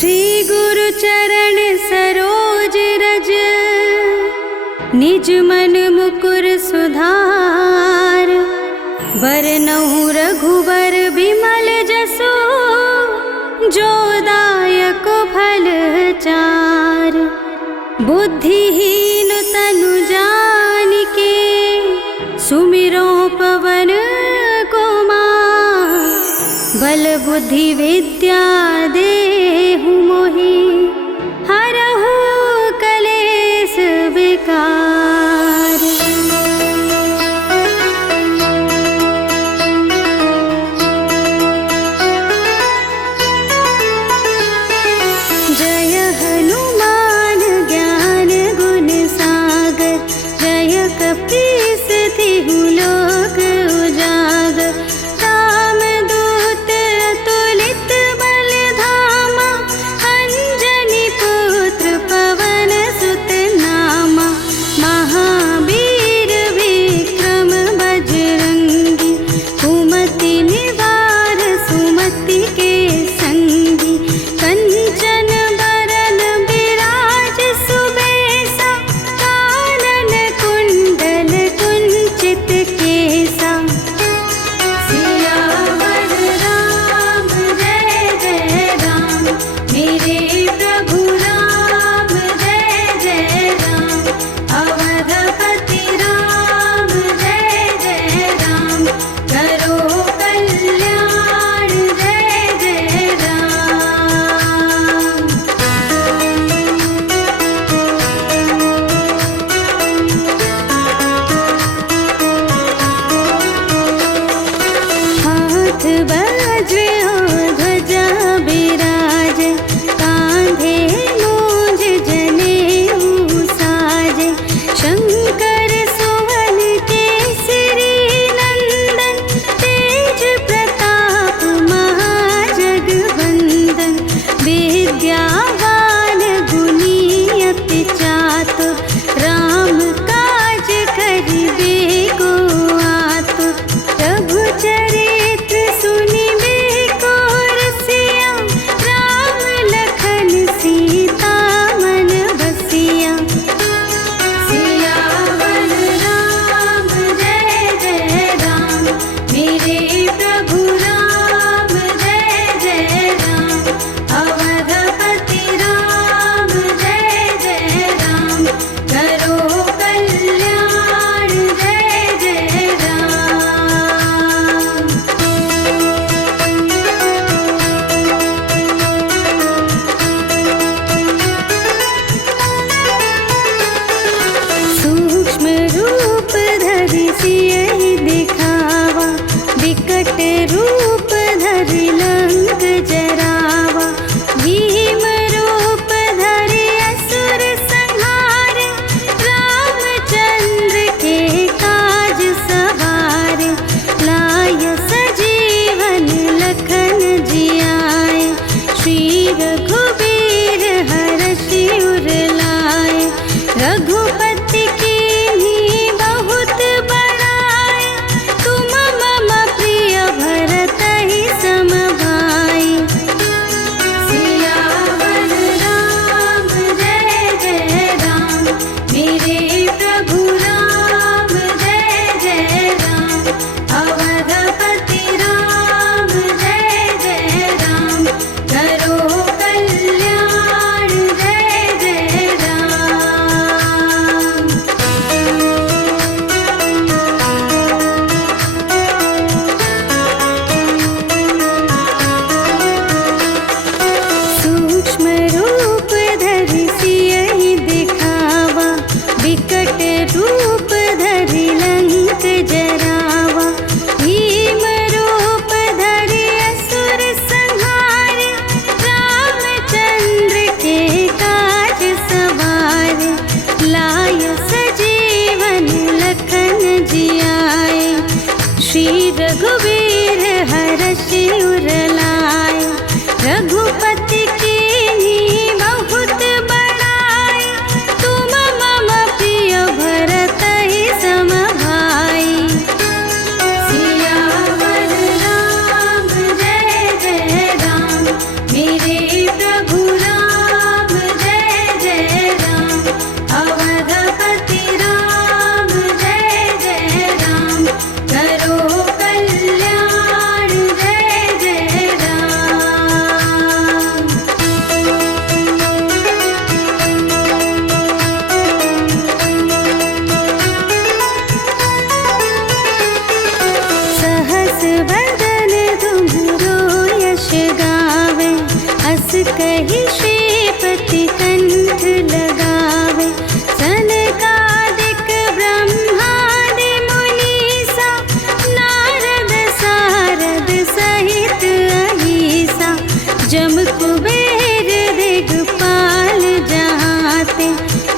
श्री गुरु चरण सरोज रज, निज मन मुकुर सुधार। बरनहुँ रघुबर बिमल जसु, जो दायक फल चार। बुद्धिहीन तनु जानिके, सुमिरो पवन कुमार। बल बुद्धि विद्या देहु मोहि, हरहु कलेश विकार। जय हनुमान ज्ञान गुण सागर, जय कपीस तिहु लोक उजागर। रामदूत अतुलित बल धामा, अंजनी पुत्र कहि श्रीपति कंठ लगावे। सनकादिक ब्रह्मादि मुनीसा नारद सारद सहित अहिसा। जम कुबेर दिगपाल जहाते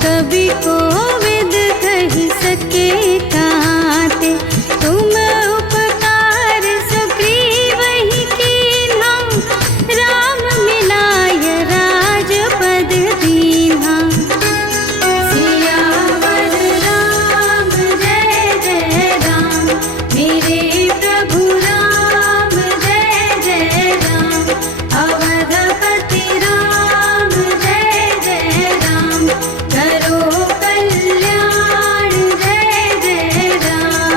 कवि कोविद कहि सके कहाते। तुम उपकार सुग्रीवहि कीन्हा राम मिलाय राजपद दीन्हा। सियावर राम जय जय राम मेरे प्रभु राम जय जय राम। अवधपति राम जय जय राम करो कल्याण जय जय राम।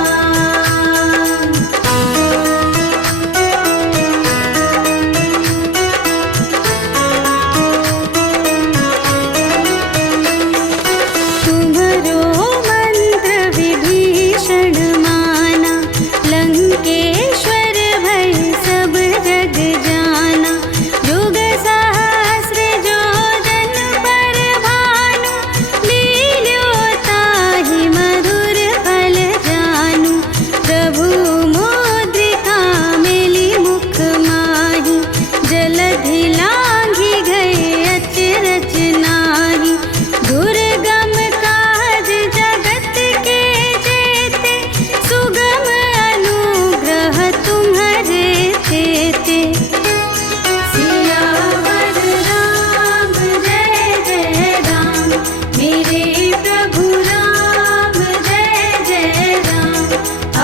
तुम्हरो मंत्र विभीषण माना लंकेश्वर भय सब जग जाना। युग सहस्र जो जन पर भानु लील्यो ताहि मधुर फल जानु। प्रभु मुद्रिका मिली मुख माहि जलधि लांघि गए अचरज नाहि। दुर्गम काज जगत के जेते सुगम अनुग्रह तुम्हरे तेते। सियावर राम जय जय राम मेरे प्रभु राम जय जय राम।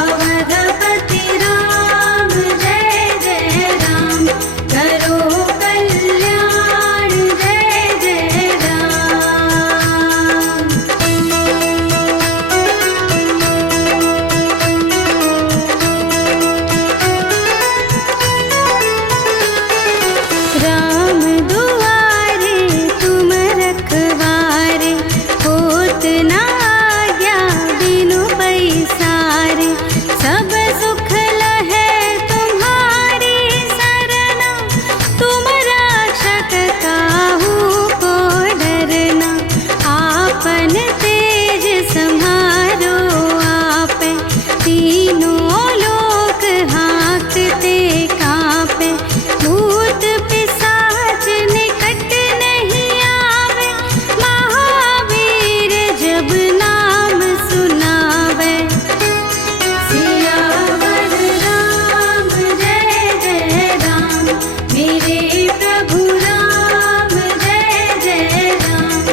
अवधपति राम जय जय राम करो कल्याण जय जय राम। राम दुआरे तुम रखवारे होत न आज्ञा बिनु पैसारे। सब सुख लहै तुम्हारी सरना तुम रक्षक काहू को डरना। आपन तेज सम्हारो आपै तीनों लोक हाँकते काँपै। भूत पिशाच निकट नहीं आवे महावीर जब नाम सुनावे। सियावर राम जय जय राम मेरे प्रभु राम जय जय राम।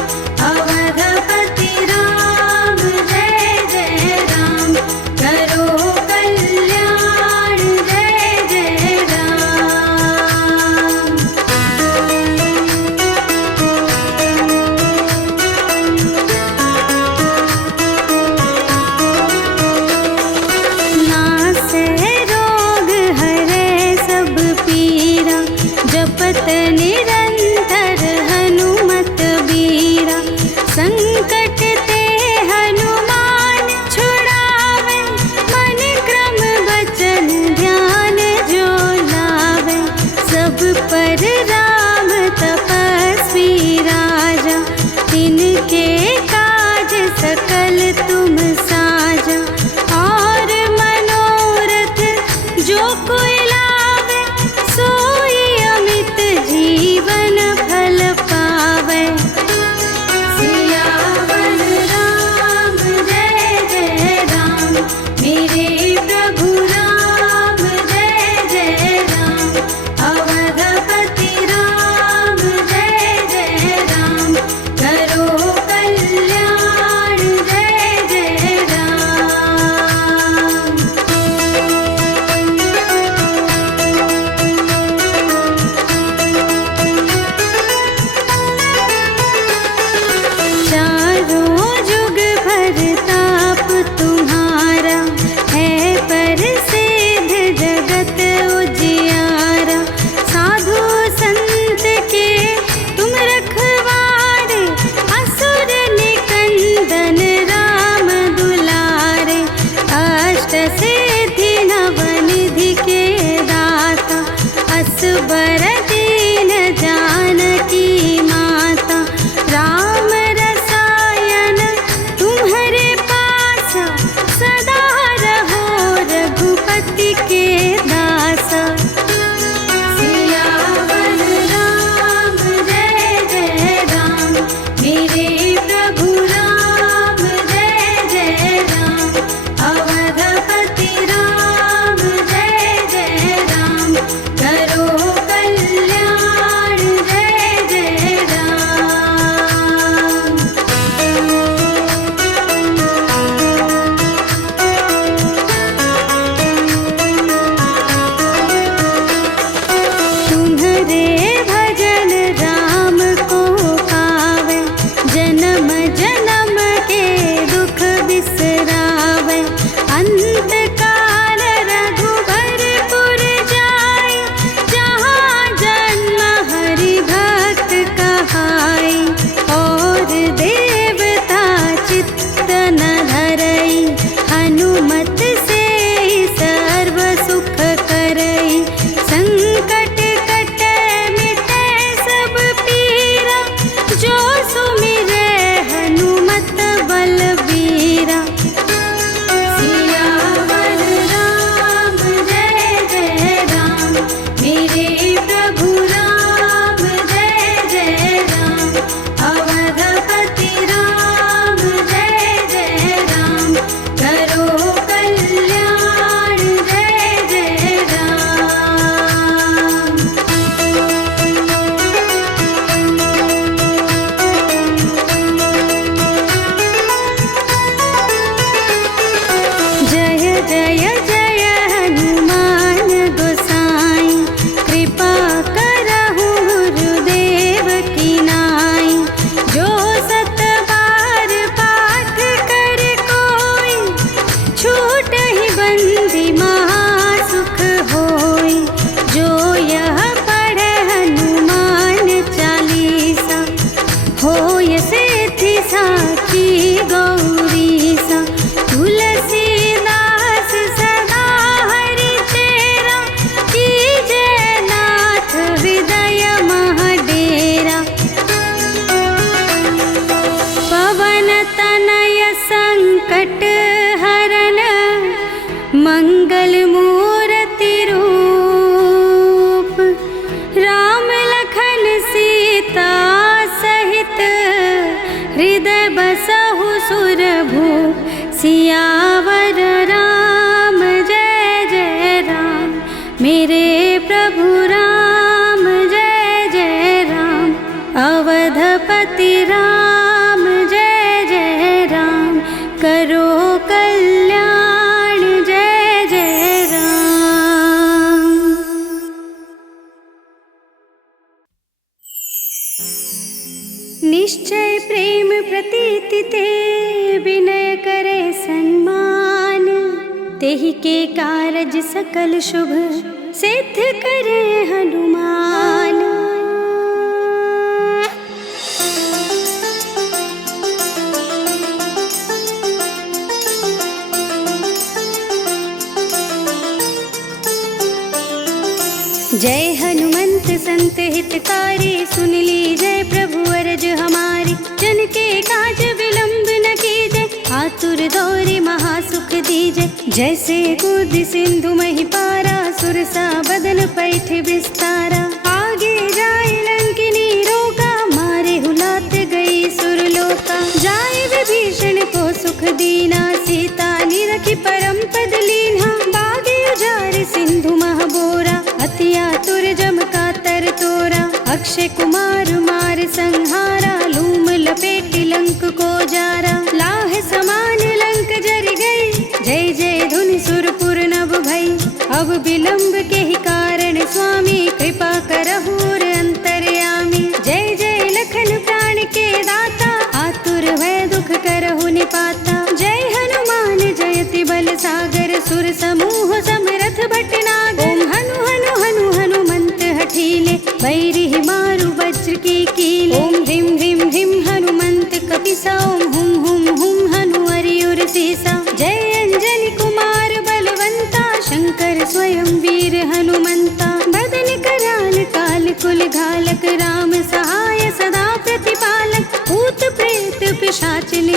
अवधपति राम जय जय राम करो कल्याण जय जय राम। नासै रोग हरै सब पीरा जपत निरंतर हनुमत बीरा। संकट ते हनुमान छुड़ावे मन क्रम वचन ध्यान जो लावे। सब पर राम तपस्वी राजा तिनके काज सकल तुम साजा। और मनोरथ जो कोई लावे सोई अमित जीवन फल पावे। सियावर राम जय जय राम मेरे प्रभु राम जय जय राम। अवधपति राम जय जय राम करो कल्याण जय जय राम। चारों जुग भर ताप तुम्हारा है प्रसिद्ध जगत उजियारा। साधु संत के तुम रखवारे असुर निकंदन राम दुलारे। अष्ट सिद्धि नवनिधि के दाता असबर दीन न जानकी माता। राम रसायन तुम्हारे पास, सदा रहो रघुपति के दासा। सियावर राम जय जय राम, मेरे प्रभु राम जय जय राम। अवधपति राम जय जय राम, करो कल्याण जय जय राम। तुम्हारे भजन राम को पावे, जन्म जन्म के दुख बिसरावे। अंत काल रघुबरपुर जाय, जहाँ जन्म हरि भक्त कहाय। और देवता चित्त न धरई, हनुमत से सर्व सुख करई। संकट कटे मिटे सब पीरा, जो सुमिरे हनुमत बलबीरा। सियावर राम जय जय राम, मेरे प्रभु राम जय जय राम। अवधपति राम जय जय राम, करो कल्याण जय जय राम। जय जय जय हनुमान गोसाई, कृपा करहु गुरुदेव की नाई। जो सत बार पाठ कर कोई, छूटहि बंदी महासुख होई। जो यह पढ़े हनुमान चालीसा, होय सेथि साखी गौरीसा। तुलसीदास सदा हरि चेरा, कीजे नाथ हृदय मह डेरा। पवन तनय संकट हरन, मंगल मूर्ति रूप। राम लखन सीता सहित, हृदय बसहु सुरभूप। सियावर राम जय जय राम, मेरे प्रभु राम जय जय राम। अवधपति राम जय जय राम, करो कल्याण जय जय राम। निश्चय प्रेम प्रतीति ते, विनय करे सन्मान। तेहि के कारज सकल शुभ, सिद्ध करे हनुमान। जय हनुमंत संत हितकारी, सुन लीजय प्रभु अरज हमारी। जन के काज विलंब न कीजय, आतुर दौरे महासुख दीजय। जैसे कूद सिंधु मही पारा, सुरसा बदन पैठ विस्तारा। आगे जाए लंकिनी रोका, मारे हुलात गई सुरलोका। जाए विभीषण को सुख दीना, सीता निरखी परम पद लीन्हा। बागे उजारे सिंधु मह बोरा, अति आतुर जम का तर तोरा। अक्षय कुमार मार संहारा, लूम लपेटी लंक को जारा। लाह समान लंक जर गई, जय जय धुनि सुरपुर नभ भई। अब विलंब के ही कारण स्वामी, कृपा करहु अंतर्यामी। जय जय लखन प्राण के दाता, आतुर भय दुख करहु निपाता। जय हनुमान जयति बल सागर, सुर समूह समरथ भटनागर। ओम हनु हनु हनु हनुमंत हठीले, बैरिहि मारु वज्र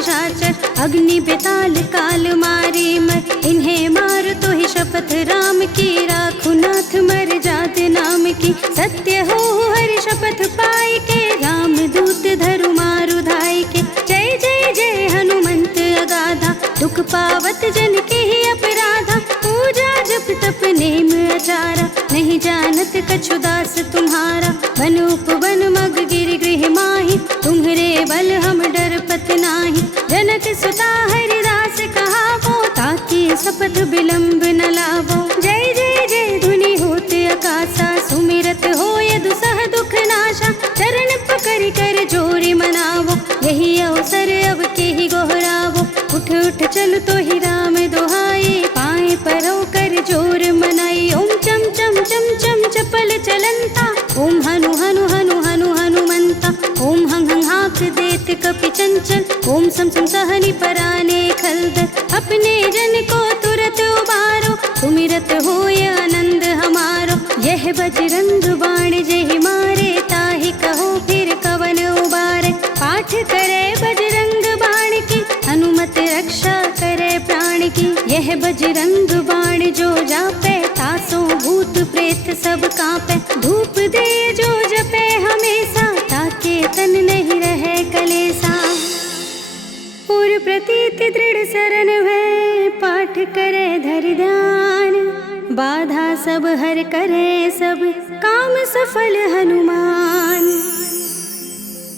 निशाचर, अग्नि बेताल काल मारे मर। इन्हें मार तो ही शपथ राम की, राखो नाथ मर जात नाम की। सत्य हो हरि शपथ पाई के, राम दूत धरु मारु धाई के। जय जय जय हनुमंत अगाधा, दुख पावत जन के ही अपराधा। पूजा जप तप नेम आचारा, नहीं जानत कछु दास तुम्हारा। वन उपवन मग गिर गृह माहि, तुम्हरे बल हम डरपत नाही। जनक सुता हरिदास कहावो, ताकि शपथ विलंब न लावो। जय जय जय धुनि होत आकाशा, सुमिरत होय दुसह दुख नाशा। चरण पकड़ कर जोरी मनावो, यही अवसर अब के ही गोहरावो। उठ उठ चल तो ही राम दुहाई, पाए परो कर जोर मनाई। ओम चम चम चम चम चपल चलंता, ओम हनु हनु हनु हनु हनुमंता। ओम हं हं हाक देत कपि चंचल, ओम सम सम सहनि पराने खलदल। अपने जन को तुरत उबारो, सुमिरत होय आनंद हमारो। यह बजरंग बाण जेहि मारे, ताहि कहो फिर कवन उबारे। पाठ करे बजरंग बाण की, हनुमत रक्षा करे प्राण की। यह बजरंग बाण जो जापे, तासो भूत प्रेत सब कांपे। धूप दे जो जपे हमेशा, ताके तन नहीं रहे कलेसा। पूर्व प्रतीति दृढ़ शरण है, पाठ करे धरि ध्यान। बाधा सब हर करे सब, काम सफल हनुमान।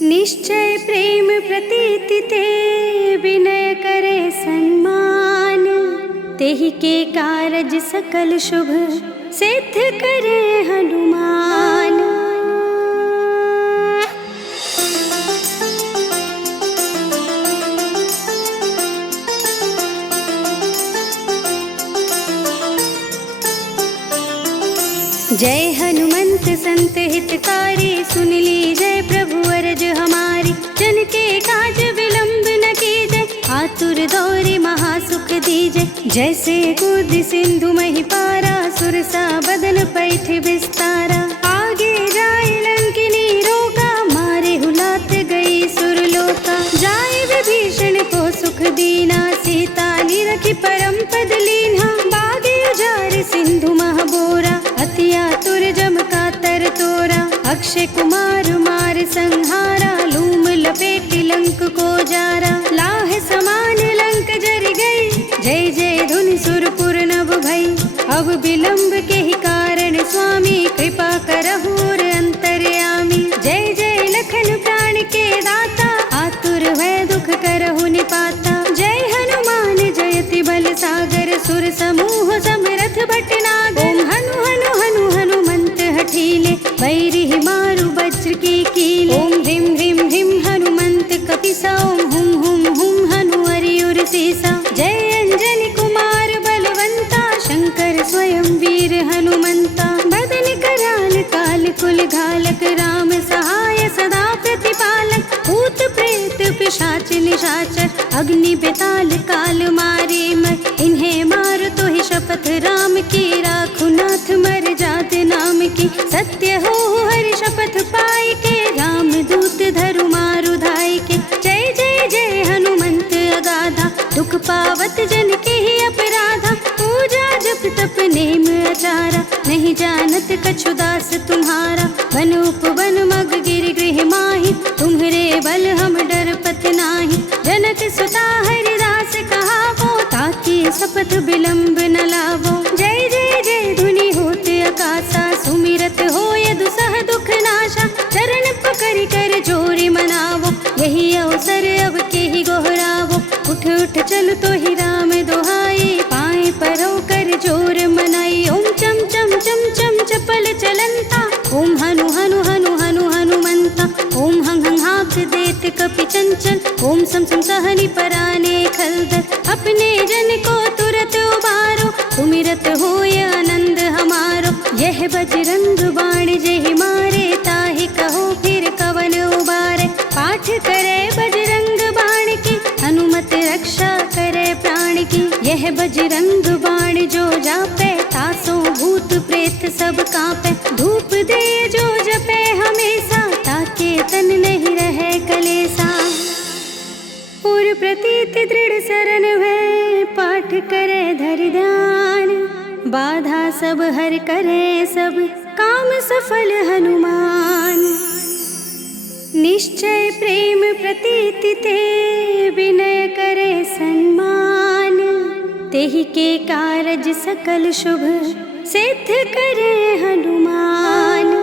निश्चय प्रेम प्रतीति ते, विनय करे सम्मान। तेहि के कारज सकल शुभ, सिद्ध करे हनुमान। जय हनुमंत संत हितकारी, सुन ली जय प्रभु अरज हमारी। जन के काज विलंब न कीजय, आतुर दौरे महासुख दीजय। जैसे कूद सिंधु मही पारा, सुरसा बदन पैठ विस्तारा। आगे जाए लंकिनी रोका, मारे हुलात गई सुरलोका। जाए विभीषण को सुख दीना, सीता निरखी परम पद लीन्हा। बागे उजारे सिंधु महबोरा, अति आतुर जम का तर तोरा। अक्षय कुमार मार संहारा, लूम लपेटी लंक को जारा। लाह समान लंक जरि गई, जय जय धुनि सुरपुर नभ भई। अब विलंब के ही कारण स्वामी, कृपा करहु और अंतर्यामी। जय जय लखन प्राण के दाता, आतुर भय दुख करहु निपाता। जय हनुमान जयति बल सागर, सुर समूह समरथ भटनागर। ओम हनु हनु हनु हनुमंत हठीले, बैरी मारु वज्र की कीले। ओम ह्रीं ह्रीं ह्रीं हनुमंत कपिसा, ओम हुम हुम हुम हनु हरियुर सीसा। जय अंजनी कुमार बलवंता, शंकर स्वयं वीर हनुमंता। बदन कराल काल कुल घालक, राम सहाय सदा प्रतिपालक। भूत प्रेत पिशाच निशाचर, अग्नि बेताल काल मारे मर। इन्हें मार तो ही शपथ राम की, राखो नाथ मर जात नाम की। सत्य हो हरि शपथ पाई के, राम दूत धरु मारु धाई के। जय जय जय हनुमंत अगाधा, दुख पावत जन के ही अपराधा। पूजा जप तप नेम आचारा, नहीं जानत कछु दास तुम्हारा। वन उपवन मग गिर गृह माहि, तुम्हरे बल हम डरपत नाही। जनक सुता हरिदास कहावो, ताकि शपथ विलंब न लावो। जय जय जय धुनि होत आकाशा, सुमिरत होय दुसह दुख नाशा। चरण पकड़ कर जोरी मनावो, यही अवसर अब के ही गोहरावो। उठ उठ चल तो ही राम दुहाई, पाए परो कर जोर मनाई। ओम चम चम चम चम चपल चलंता, ओम हनु हनु हनु हनु हनुमंता। ओम हं हं हाक देत कपि चंचल, ओम सम सम सहनि पराने खलदल। अपने जन को तुरत उबारो, सुमिरत होय आनंद हमारो। यह बजरंग बाण जेहि मारे, ताहि कहो फिर कवन उबारे। पाठ करे बजरंग बाण की, हनुमत रक्षा करे प्राण की। यह बजरंग बाण जो जापे, तासो भूत प्रेत सब कांपे। धूप दे जो जपे हमेशा, ताके तन नहीं रहे कलेसा। पूर्व प्रतीत दृढ़ शरण भय, पाठ करे धरि ध्यान। बाधा सब हर करे सब, काम सफल हनुमान। निश्चय प्रेम प्रतीति ते, विनय करे सम्मान। तेहि के कारज सकल शुभ, सिद्ध करे हनुमान।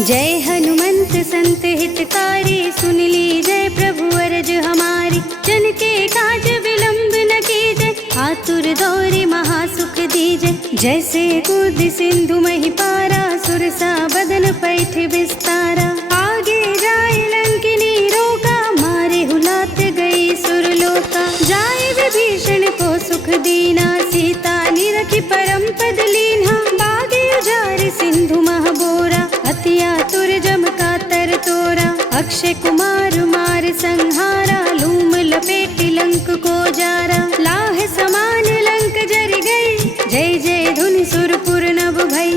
जय हनुमंत संत हितकारी, सुन ली जय प्रभु अरज हमारी। जन के काज विलंब न कीजय, आतुर दौरे महासुख दीजय। जैसे कूद सिंधु मही पारा, सुरसा बदन पैठ विस्तारा। आगे जाए लंकिनी रोका, मारे हुलात गई सुरलोका। जाए विभीषण को सुख दीना, सीता निरखी परम पद लीन्हा। बागे उजारे सिंधु मह बोरा, अति आतुर जम का तर तोरा। अक्षय कुमार मार संहारा, लूम लपेटी लंक को जारा। लाह समान लंक जर गई, जय जय धुनि सुरपुर नभ भई।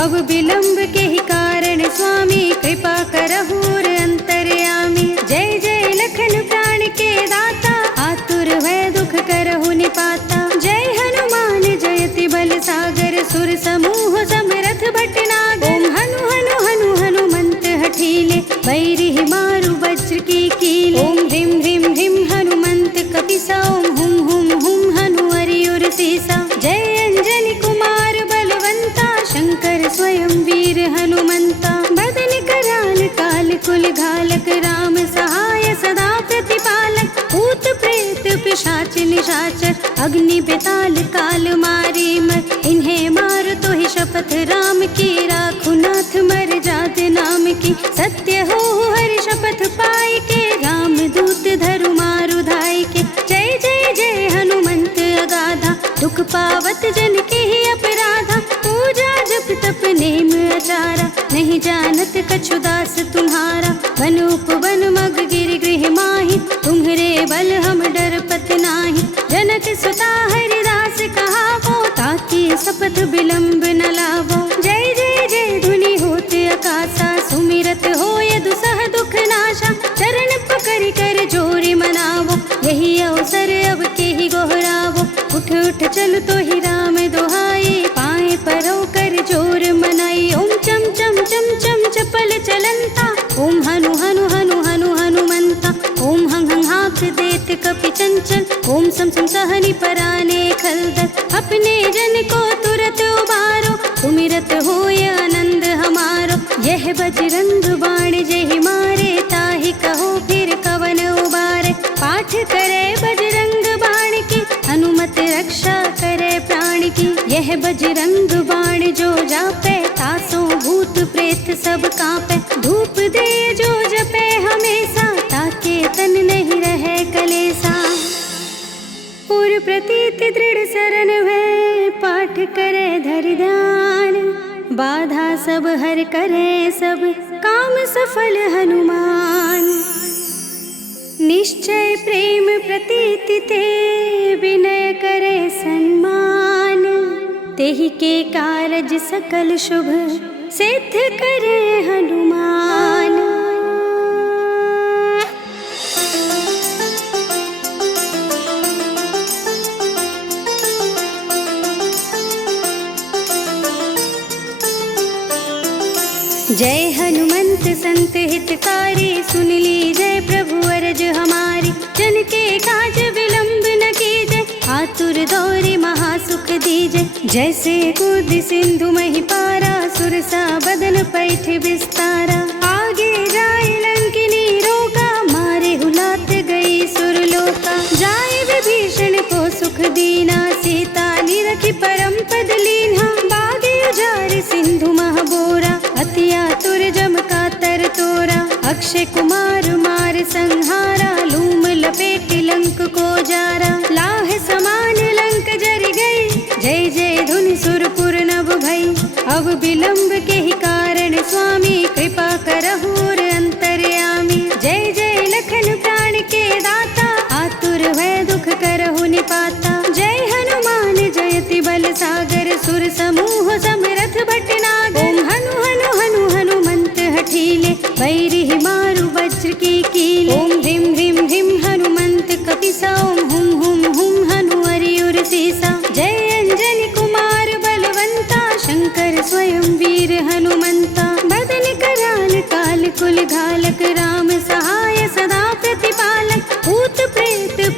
अब विलंब के ही कारण स्वामी, कृपा करहु और अंतर्यामी। जय जय लखन प्राण के दाता, आतुर भय दुख करहु निपाता। जय हनुमान जयति बल सागर, सुर समूह समरथ भटनागर। ओम हनु हनु हनु हनुमंत हठीले, बैरी मारु वज्र की कीले। ओम ह्रीं ह्रीं ह्रीं हनुमंत कपिसा, ओम हुम हुम हुम हनु हरियुर सीसा। जय अंजनी कुमार बलवंता, शंकर स्वयं वीर हनुमंता। बदन कराल काल कुल घालक, राम सहाय सदा प्रतिपालक। भूत प्रेत पिशाच निशाचर, अग्नि बेताल काल मारी मर। इन्हें मार तो ही शपथ राम की, राखु नाथ मर जात नाम की। सत्य हो हरि शपथ पाई के, राम दूत धरु मारु धाई के। जय जय जय हनुमंत अगाधा, दुख पावत जन के ही अपराधा। पूजा जप तप नेम आचारा, नहीं जानत कछु दास तुम्हारा। वन उपवन मग गिर गृह माहि, तुम्हरे बल हम डरपत नाही। जनक सुता हरिदास कहावो, ताकि शपथ विलंब न लावो। जय जय जय धुनि होत आकाशा, सुमिरत होय दुसह दुख नाशा। चरण पकड़ कर जोरी मनावो, यही अवसर अब के ही गोहरावो। उठ उठ चल तो ही राम दोहाई, पाए परो कर जोर मनाई। ओम चम चम चम चम चपल चलंता, ओम हनु हनु हनु हनु हनुमंता। ओम हं हं हाथ देत कपि चंचल, ओम सम सम सहनि पराने खलदल। अपने जन को तुरत उबारो, सुमिरत होय आनंद हमारो। यह बजरंग बाण जेहि मारे, ताहि कहो फिर कवन उबारे। पाठ करे बजरंग बाण की, हनुमत रक्षा करे प्राण की। यह बजरंग बाण जो जापे, तासो भूत प्रेत सब कांपे। धूप दे जो जपे हमेशा, ताके तन नहीं रहे कलेसा। पुर प्रतीत दृढ़ शरण भय, पाठ करे धरि ध्यान। बाधा सब हर करे सब, काम सफल हनुमान। निश्चय प्रेम प्रतीति ते, विनय करे सम्मान। तेहि के कारज सकल शुभ, सिद्ध करे हनुमान। जय हनुमंत संत हितकारी, सुन ली जय प्रभु अरज हमारी। जन के काज विलंब न कीजय, आतुर दौरे महासुख दीजय। जैसे कूद सिंधु मही पारा, सुरसा बदन पैठ विस्तारा। आगे जाए लंकिनी रोका, मारे हुलात गई सुरलोका। जाए विभीषण को सुख दीना, सीता निरखी परम पद लीन्हा। बागे उजारे सिंधु मह बोरा, अति आतुर जम का तर तोरा। अक्षय कुमार मार संहारा, लूम लपेटी लंक को जारा। लाह समान लंक जर गई, जय जय धुनि सुरपुर नभ भई। अब विलंब के ही कारण स्वामी, कृपा करहु और अंतर्यामी। जय जय लखन प्राण के दाता, आतुर भय दुख करहु निपाता। जय हनुमान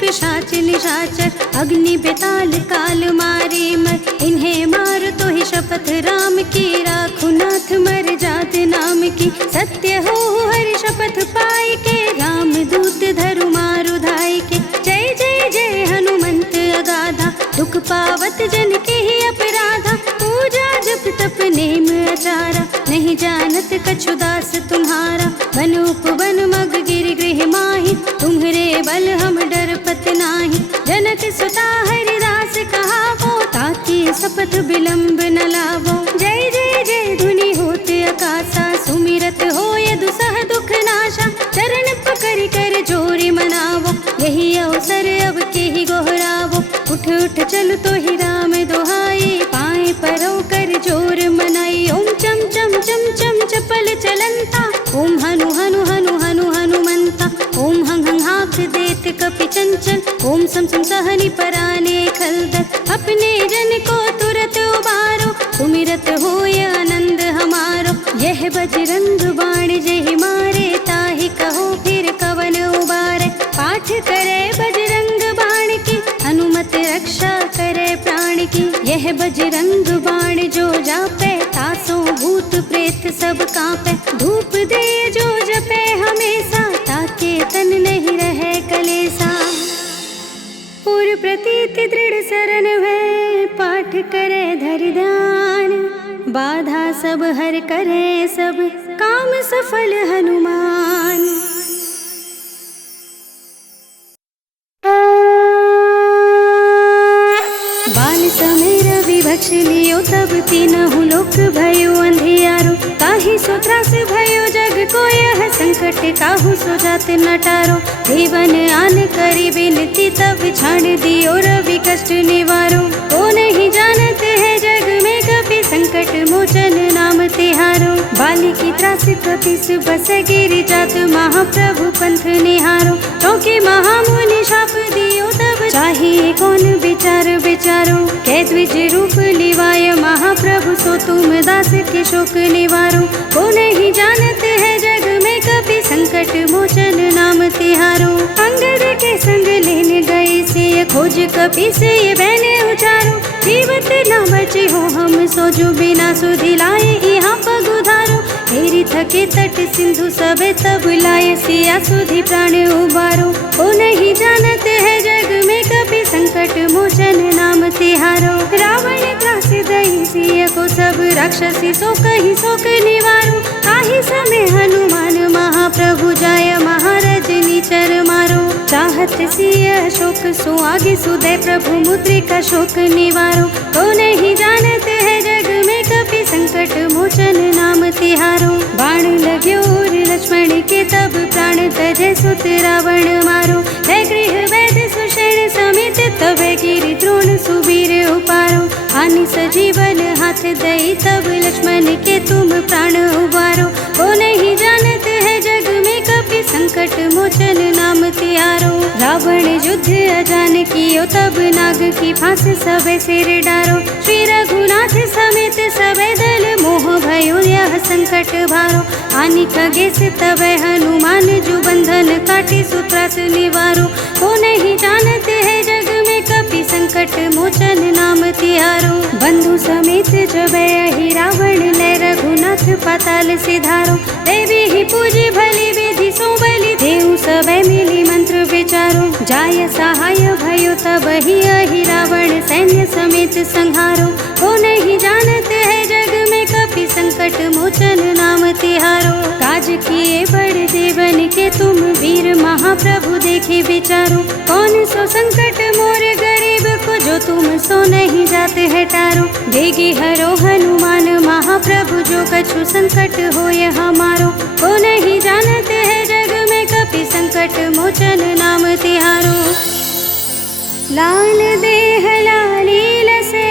पिशाच निशाचर, अग्नि बेताल काल मारे मर, इन्हें मार तो ही शपथ राम की, राखो नाथ मर जात नाम की। सत्य हो हर शपथ पाई के, राम दूत धरु मारु धाई के। जय जय जय हनुमंत अगाधा, दुख पावत जन के ही अपराधा। पूजा जप तप नेम आचारा, नहीं जानत कछु दास तुम्हारा। वन उपवन मग गिर गृह माहि, तुम्हरे बल हम डरपत नाही। जनक सुता हरिदास कहावो, ताकि शपथ विलंब न लावो। जय जय जय धुनि होत आकाशा, सुमिरत होय दुसह दुख नाशा। चरण पकड़ कर जोरी मनावो, यही अवसर अब के ही गोहरावो। उठ उठ चल तो ही राम दोहाई, पाए परो कर जोर मनाई। ओम चम चम चम चम चपल चलंता, ओम हनु हनु हनु हनु हनुमंता। ओम हंग हंग हाक देत कपि चंचल, ओम सम सम सहनि पराने खलदल। अपने जन को तुरत उबारो, सुमिरत होय आनंद हमारो। यह बजरंग बाण जहि मारे, ताहि कहो फिर कवन उबारे। पाठ करे बजरंग बाण की, हनुमत रक्षा करे प्राण की। यह बजरंग बाण जो जापे, तासो भूत प्रेत सब कांपे। धूप दे जो जपे हमेशा, ताके तन नहीं रहे कलेसा। पूर्व प्रतीति दृढ़ शरण है, पाठ करे धरि ध्यान। बाधा सब हर करे सब, काम सफल हनुमान। बाल समय रवि भक्ष लियो, तब तीनहु लोक भयो अंधियारो। ताहि सो त्रास भयो जग को, यह संकट काहू सो जात न टारो। देवन आन करी बिनती, तब छाड़ दियो रवि कष्ट निवारो। को नहीं जानते है जग में कपि, संकट मोचन नाम तिहारो। बालिकी त्रास कपिस बस गिरि जात, महाप्रभु पंथ निहारो। क्योंकि महामुनि शाप दियो, तब चाहिए कौन विचार विचारो। कै द्विज रूप लिवाय महाप्रभु, सो तुम दास के शोक निवारो। को नहीं जानते है जग में कपि, संकट मोचन नाम तिहारो। अंगद के संग लेने गए सिय, खोज कपि से ये बहने उचारो। जीवत न बचे हो हम, सो जो बिना सुधि लाए यहाँ पग उधारो। हेरी थके तट सिंधु सबे, तब लाए सिया सुधि प्राण उबारो। को नहीं जानते है जग में कपि, संकट मोचन नाम तिहारो। रावण त्रास दई सिय को, सब राक्षसी सो कही शोक निवारो। ताहि समय हनुमान महाप्रभु, जाय महाराज निचर मारो। चाहत सिय शोक सो आगे, सुदय प्रभु मुद्रिका शोक निवारो। तो नहीं जानते है जग में कपि, संकट मोचन नाम तिहारो। बाण लग्यो लक्ष्मण के, तब प्राण तजे सुत रावण मारो। है गृह वैद सुषेण समेत, तब गिरि द्रोण सुबीर उपारो। हानि सजीवन हाथ दई, तब लक्ष्मण के तुम प्राण उबारो। को नहीं जानते है जग में कपि, संकट मोचन नाम तिहारो। रावण युद्ध अजान कियो, तब नाग की फांस सबे सिर डारो। श्री रघुनाथ समेत सबे दल, मोह भयो यह संकट भारो। हानि खगे से तब हनुमान, जो बंधन काटे सो त्रास निवारो। को नहीं जानते है जग में कपि, संकट मोचन नाम तिहारो। बंधु समेत जब ही रावण, ले रघुनाथ पाताल सिधारो। देवी ही पूजी भली विधि सो बलि, देव सबे मिली मंत्र विचारो। जाय सहाय भयो तब ही रावण, सैन्य समेत संहारो। को नहीं जानते है जग में कपि, संकट मोचन नाम तिहारो। काज किए बड़े देवन के तुम, वीर महाप्रभु देखे विचारो। कौन सो संकट मोर गरीब को, जो तुम सो नहीं जाते है टारो। देगी हरो हनुमान महाप्रभु, जो कछु संकट होय हमारो। को नहीं जानते है जग में कपि, संकट मोचन नाम तिहारो। लाल देह लाली लसे,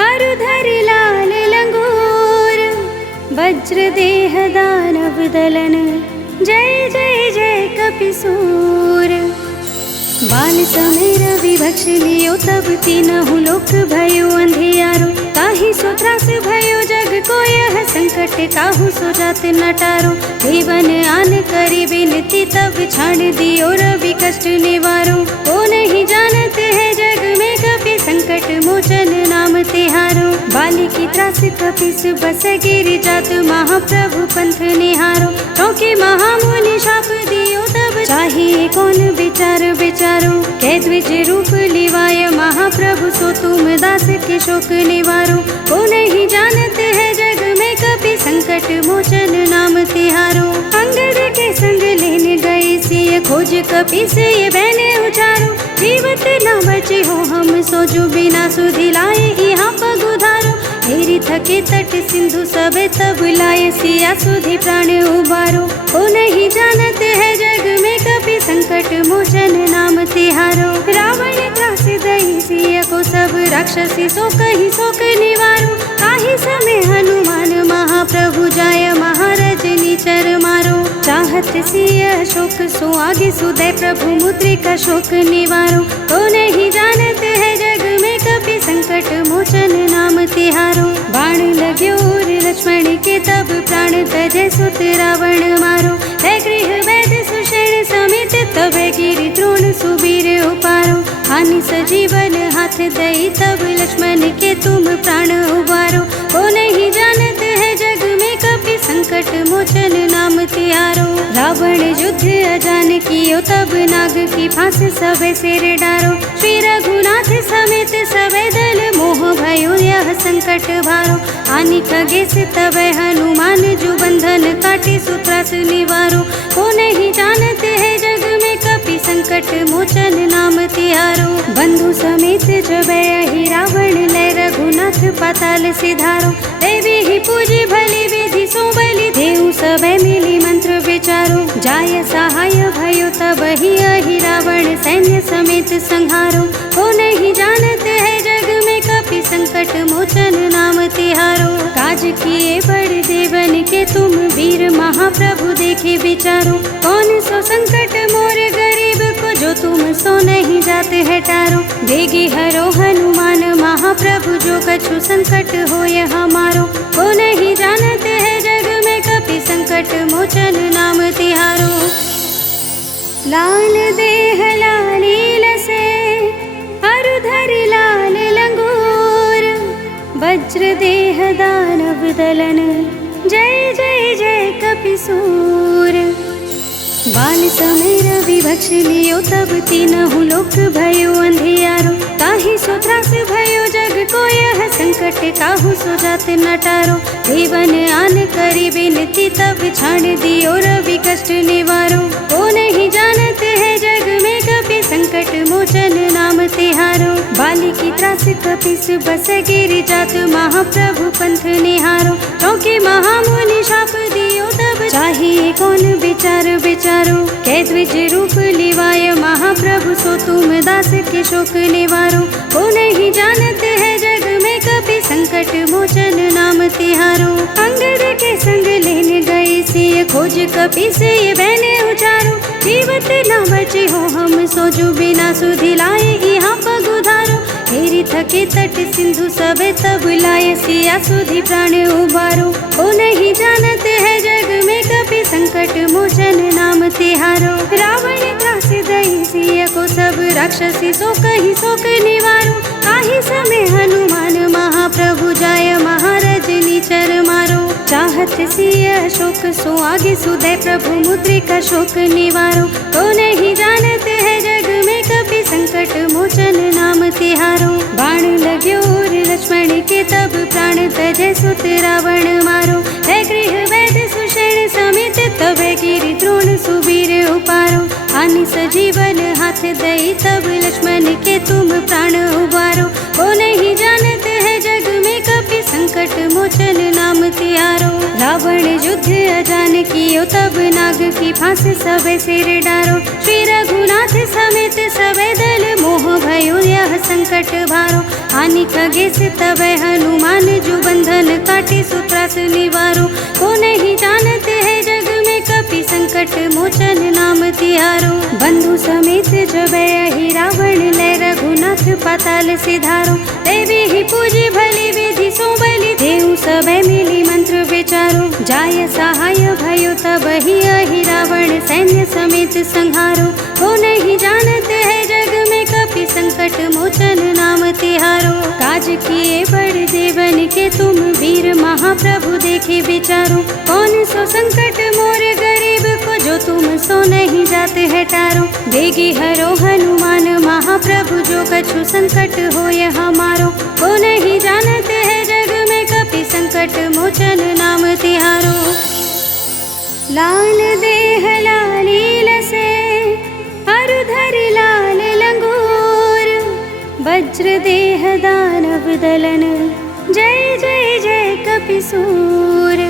अरुधर लाल लंगूर। वज्र देह दानव दलन, जय जय जय कपिसूर। बाल समय रवि भक्ष लियो, तब तीनहु लोक भयो अंधियारो। ताहि सो त्रास भयो जग को यह संकट काहू सो जात न टारो। देवन आन करी बिनती तब छाड़ दियो रवि कष्ट निवारो। को नहीं जानत है जग में कपि संकट मोचन नाम तिहारो। बाली की त्रास कपिस बस गिर जात महाप्रभु पंथ निहारो। क्योंकि महामुनि शाप दियो तब चाहिए कौन विचार विचारो। कै द्विज रूप लिवाय महाप्रभु सो तुम दास के शोक निवारो। को नहीं जानत है जग में कपि संकट मोचन नाम तिहारो। अंगद के संग लेने गए सिय खोज कपि से ये बहने उचारो। जीवत न बचे हो हम सोचो बिना सुधि लाए यहाँ पग उधारो। हेरी थके तट सिंधु सबे तब लाए सिया सुधि प्राण उबारो। को नहीं जानत है जग में कपि संकट मोचन नाम तिहारो। रावण त्रास दई सिय को सब राक्षसी सो कही शोक निवारो। काहि समय हनुमान महाप्रभु जाय महाराज निचर मारो। चाहत सिय शोक सो आगे सुदय प्रभु मुद्रिका शोक निवारो। को नहीं जानत है जग में कपि संकट मोचन नाम तिहारो। बाण लग्यो लक्ष्मण के तब प्राण तजे सुत रावण मारो। है गृह वैद सुषेण समेत तब गिरि द्रोण सुबीर उपारो। हानि सजीवन हाथ दई तब लक्ष्मण के तुम प्राण उबारो। को नहीं जानत है जग में कपि संकट मोचन नाम तिहारो। रावण युद्ध अजान कियो तब नाग की फांस सबे सिर डारो। श्री रघुनाथ समेत सबे दल मोह भयो यह संकट भारो। हानि खगेश तब हनुमान जो बंधन काटे सुत्रास निवारो। को नहीं जानत है जग में कपि संकट मोचन नाम तिहारो। बंधु समेत जब ही रावण लय रघुनाथ पाताल सिधारो। देवी ही पूजी भली विधि सो बलि देव सब मिली मंत्र विचारो। जाय सहाय भयो तब ही रावण सैन्य समेत संहारो। को नहीं जानत है जग में कपि संकट मोचन नाम तिहारो। काज किए बड़ देवन के तुम वीर महाप्रभु देखे विचारो। कौन सो संकट मोर गरीब को जो तुम सो नहीं जात है टारो। देगे हरो हनुमान महाप्रभु जो कछु संकट होय हमारो। को नहीं जानत है जग में कपि संकट मोचन नाम तिहारो। लाल देह लालील से अरुधर लाल लंगूर। वज्र देह दानव दलन जय जय जय कपिसूर। बाल समय रवि भक्ष लियो तब तीनहु लोक भयो अंधियारो। ताहि सो त्रास भयो जग को यह संकट काहू सो जात न टारो। देवन आन करी बिनती तब छाड़ दियो रवि कष्ट निवारो। को नहीं जानत है जग में कपि संकट मोचन नाम तिहारो। बाली की त्रास कपिस बस गिर जात महाप्रभु पंथ निहारो। क्योंकि महामुनि शाप दियो तब चाहिए कौन विचार विचारो। कै द्विज रूप लिवाय महाप्रभु सो तुम दास के शोक निवारो। को नहीं जानत है जग में कपि संकट मोचन नाम तिहारो। अंगद के संग लेने गए सिय खोज कपि से ये बहने उचारो। जीवत न बचे हो हम सोचो बिना सुधि लाए यहाँ पग उधारो। हेरी थके तट सिंधु सबे तब लाए सिया सुधि प्राण उबारो। को नहीं जानत है जग में कपि संकट मोचन नाम तिहारो। रावण त्रास दई सिय को सब राक्षसी सो कही शोक निवारो। काहि समय हनुमान महाप्रभु जाय महाराज निचर मारो। चाहत सिय शोक सो आगे सुदय प्रभु मुद्रिका शोक निवारो। को नहीं जानत है जग में कपि संकट मोचन नाम तिहारो। बाण लग्यो लक्ष्मण के तब प्राण तजे सुत रावण मारो। है गृह वैद सुषेण समेत तब गिरि द्रोण सुबीर उपारो। हानि सजीवन हाथ दई तब लक्ष्मण के तुम प्राण उबारो। को नहीं जानत है जग में कपि संकट मोचन नाम तिहारो। रावण युद्ध अजान कियो तब नाग की फांस सबे सिर डारो। श्री रघुनाथ समेत सबे दल मोह भयो यह संकट भारो। हानि खगेश तब हनुमान जो बंधन काटे सुत्रास निवारो। को नहीं जानत है जग में कपि कपि संकट मोचन नाम तिहारो। बंधु समेत जब ही रावण ले रघुनाथ पाताल सिधारो। देवी ही पूजी भली विधि सो बलि देव सब मिली मंत्र विचारो। जाय सहाय भयो तब ही रावण सैन्य समेत संहारो। वो नहीं जानते है जग में कपि संकट मोचन नाम तिहारो। काज किए बड़ देवन के तुम वीर महाप्रभु देखे विचारो। कौन सो संकट मोर गरीब को जो तुम सो नहीं जाते है टारो। देगी हरो हनुमान महाप्रभु जो कछु संकट हो हमारो। वो नहीं जानते है जग में कपि संकट मोचन नाम तिहारो। लाल देह लालील से अरुधर लाल लंगूर। वज्र देह दानव दलन जय जय जय कपिसूर।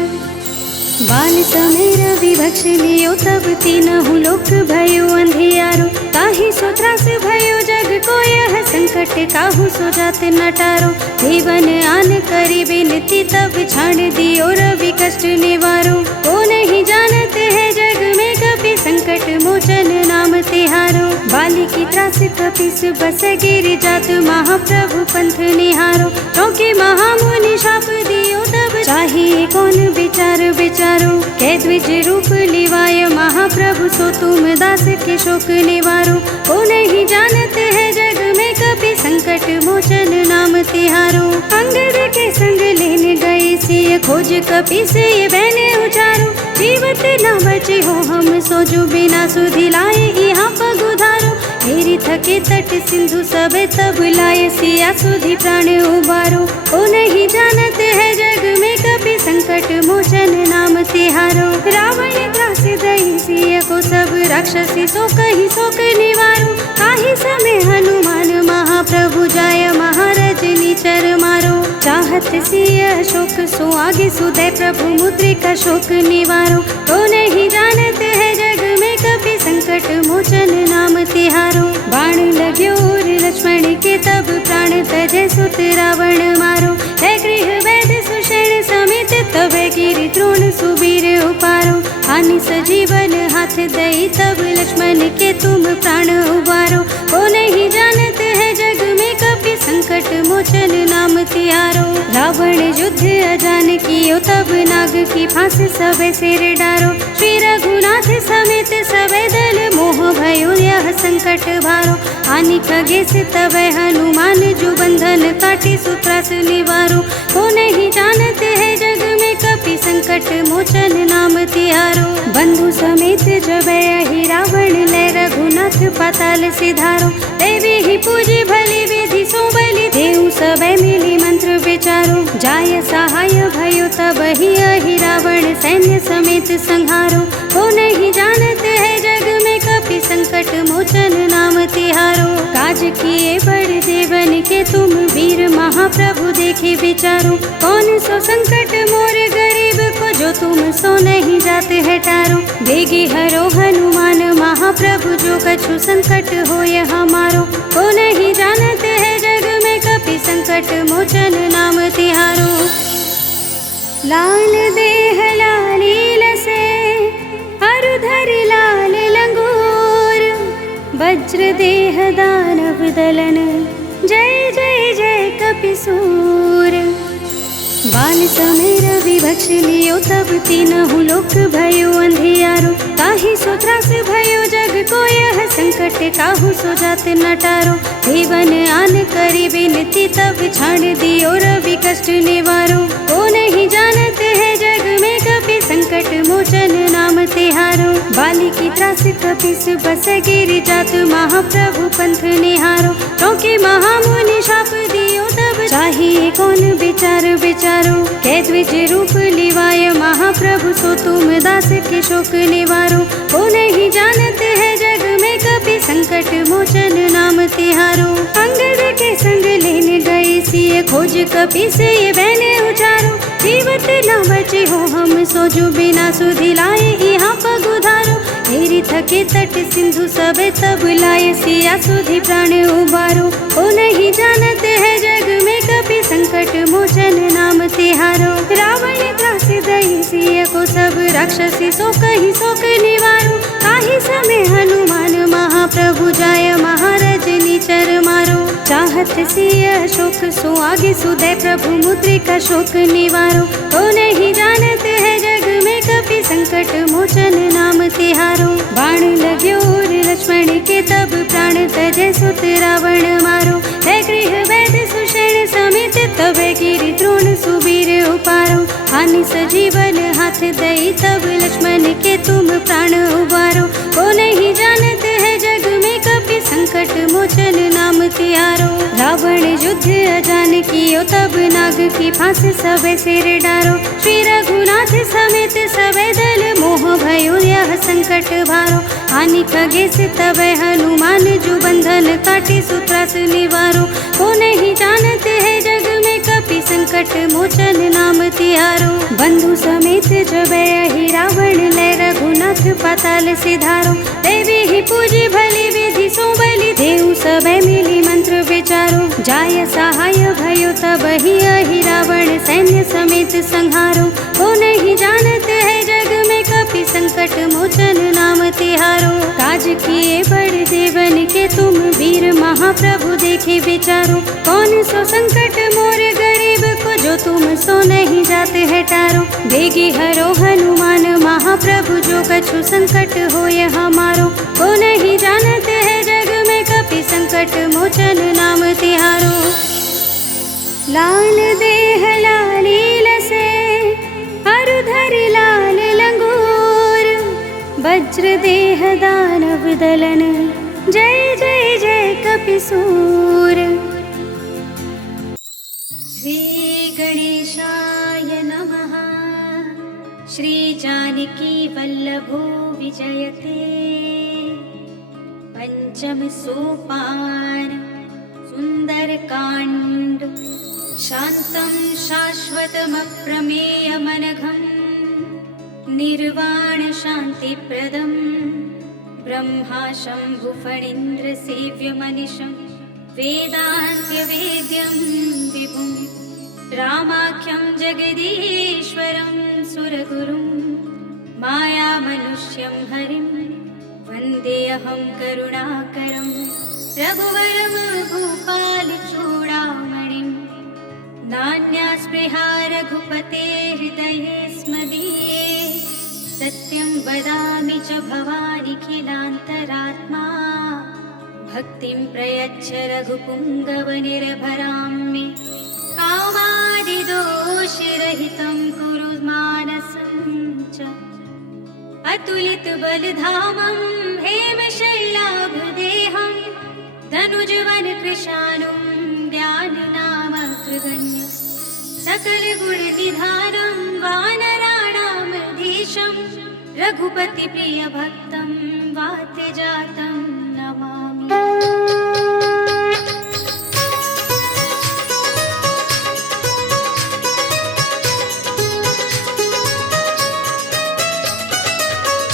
बाल समेर विभक्ष लियो तब तीनहु लोक भयो अंधियारो। ताहि सो त्रास भयो जग को यह संकट काहू सो जात नटारो। देवन आन करी बिनती तब छाड़ दियो रवि कष्ट निवारो। वो नहीं जानते है जग में कपि संकट मोचन नाम तिहारो। बाली की त्रास कपिस बस गिर जात महाप्रभु पंथ निहारो। क्योंकि महामुनि शाप दियो तब चाहिए कौन विचार विचारो। कै द्विज रूप लिवाय महाप्रभु सो तुम दास के शोक निवारो। वो नहीं जानते है जग में कपि संकट मोचन नाम तिहारो। अंगद के संग लेने गए सिय खोज कपि से ये बहने उचारो। जीवत न बचे हो हम सोजो बिना सुधि लाए यहाँ पग उधारो। घेरी थके तट सिंधु सब तब लाए सिया सुधि प्राण उबारो। वो नहीं जानते है जग में कपि संकट मोचन नाम तिहारो। रावण त्रास दही सिय को सब राक्षसी सो कही शोक निवारो। काहि समय हनुमान महाप्रभु जाय महाराज निचर मारो। चाहत सिय शोक सो आगे सुदय प्रभु मुद्रिका शोक निवारो। तो नहीं जानते है जग में कपि संकट मोचन नाम तिहारो। बाण लग्यो लक्ष्मण के तब प्राण तजे सुत रावण मारो। है गृह वैद सुषेण समेत तब गिरि द्रोण सुबीर उपारो। हानि सजीवन हाथ दई तब लक्ष्मण के तुम प्राण उबारो। वो नहीं जानते है जग में कपि संकट मोचन नाम तिहारो। रावण युद्ध अजान कियो तब नाग की फांस सब सिर डारो। श्री रघुनाथ समेत सब दल मोह भयो यह संकट भारो। हानि खगेश तब हनुमान जो बंधन काटे सुत्रास निवारो। वो नहीं जानते है जग में कपि संकट मोचन नाम तिहारो। बंधु समेत जब ही रावण ले रघुनाथ पाताल सिधारो। देवी ही पूजी भली विधि सो बलि देव सब मिली मंत्र विचारो। जाय सहाय भयो तब ही रावण सैन्य समेत संहारो। वो नहीं जानते है जग में कपि संकट मोचन नाम तिहारो। काज किए बड़ देवन के तुम वीर महाप्रभु देखे विचारो। कौन सो संकट मोर गरीब को जो तुम सो नहीं जाते है टारो। देगी हरो हनुमान महाप्रभु जो कछु संकट हो हमारो। वो नहीं जानते है जग में कपि संकट मोचन नाम तिहारो। लाल देह लालील से अरुधर लाल लंगूर। वज्र देह दानव दलन जय जय जय कपिसूर। बाल समेर विभक्ष लियो तब तीनहु लोक भयो अंधियारो। ताहि सो त्रास भयो जग को यह संकट काहू सो जात नटारो। देवन आन करी बिनती तब छाड़ दियो रवि कष्ट निवारो। वो नहीं जानते है जग में कपि संकट मोचन नाम तिहारो। बाली की त्रास कपिस बस गिर जात महाप्रभु पंथ निहारो। क्योंकि महामुनि शाप दियो तब चाहिए कौन विचार विचारो। कै द्विज रूप लिवाय महाप्रभु सो तुम दास के शोक निवारो। वो नहीं जानते है जग में कपि संकट मोचन नाम तिहारो। अंगद के संग लेने गए सिय खोज कपि से ये बहने उचारो। जीवत न बचे हो हम सोजो बिना सुधि लाए यहाँ पग उधारो। तेरी थके तट सिंधु सबे तब लाए सिया सुधि प्राण उबारो। ओ नहीं जानते है जग में कभी संकट मोचन नाम तिहारो। रावण त्रास दई सिया को सब राक्षसी सो कही शोक निवारो। ताहि समय हनुमान महाप्रभु जाय महाराज निचर मारो। चाहत सिया शोक सो आगे सुदय प्रभु मुद्रिका शोक निवारो। तो नहीं जानते है जग में कभी संकट मोचन नाम तिहारो। बाण लग्यो लक्ष्मण के तब प्राण तजे सुत रावण मारो। है गृह वैद सुषेण समेत तबे गिरि द्रोण सुबीर उपारो। हानि सजीवन हाथ दई तब लक्ष्मण के तुम प्राण उबारो। को नहीं जानते है जग में कभी संकट मोचन नाम तिहारो। रावण युद्ध अजान कियो तब नाग की फांस सबे सिर डारो। श्री रघुनाथ समेत सबे दल मोह भयो यह संकट भारो। हानि खगेश तबे हनुमान जो बंधन काटी सुत्रास निवारो। को नहीं जानते है जग में कपि संकट मोचन नाम तिहारो। बंधु समेत जबे अहि रावण ले रघुनाथ पाताल सिधारो। देवी ही पूजी भली विधि सो बलि देव सबे मिली मंत्र विचारो। जाय सहाय भयो तब ही अहि रावण सैन्य समेत संहारो। को नहीं जानते है जग में कपि संकट मोचन नाम तिहारो। काज किए बड़ देवन के तुम वीर महाप्रभु देखे विचारो। कौन सो संकट मोर गरीब को जो तुम सो नहीं जाते है टारो। बेगी हरो हनुमान महाप्रभु जो कछु संकट होय हमारो। को नहीं जानते है जग में कपि संकट मोचन नाम तिहारो। लाल देह लाली लसे अरुधर लाल लंगूर। वज्र देह दानव दलन जय जय जय कपिसूर। श्री गणेशाय नमः। श्री जानकी वल्लभो विजयते। पंचम सोपान सुंदर कांड। शांतं शाश्वतमप्रमेयमनघम् निर्वाण शांतिप्रदम्। ब्रह्मा शंभु फणीन्द्र सेव्यमनिशम् वेदान्त्यवेद्यं विभुम्। रामाख्यं जगदीश्वरं सुरगुरुं मायामनुष्यं हरिं वन्देऽहं करुणाकरं। रघुवरं भूपालचूडामणिं नान्या स्पृहा रघुपते हृदये स्मदीये। सत्यं वदामि च भवानिखिलान्तरात्मा। भक्तिं प्रयच्छ रघुपुङ्गवनिर्भरां मे। कामादिदोषरहितं कुरु मानसं च। अतुलितबलधामं हेमशैलाभदेहं धनुजवनकृशानुं ज्ञाननामकृगण्यं। सकलगुणनिधानं वानराणामधीशं। रघुपतिप्रियभक्तं वाद्यजातं नमामि।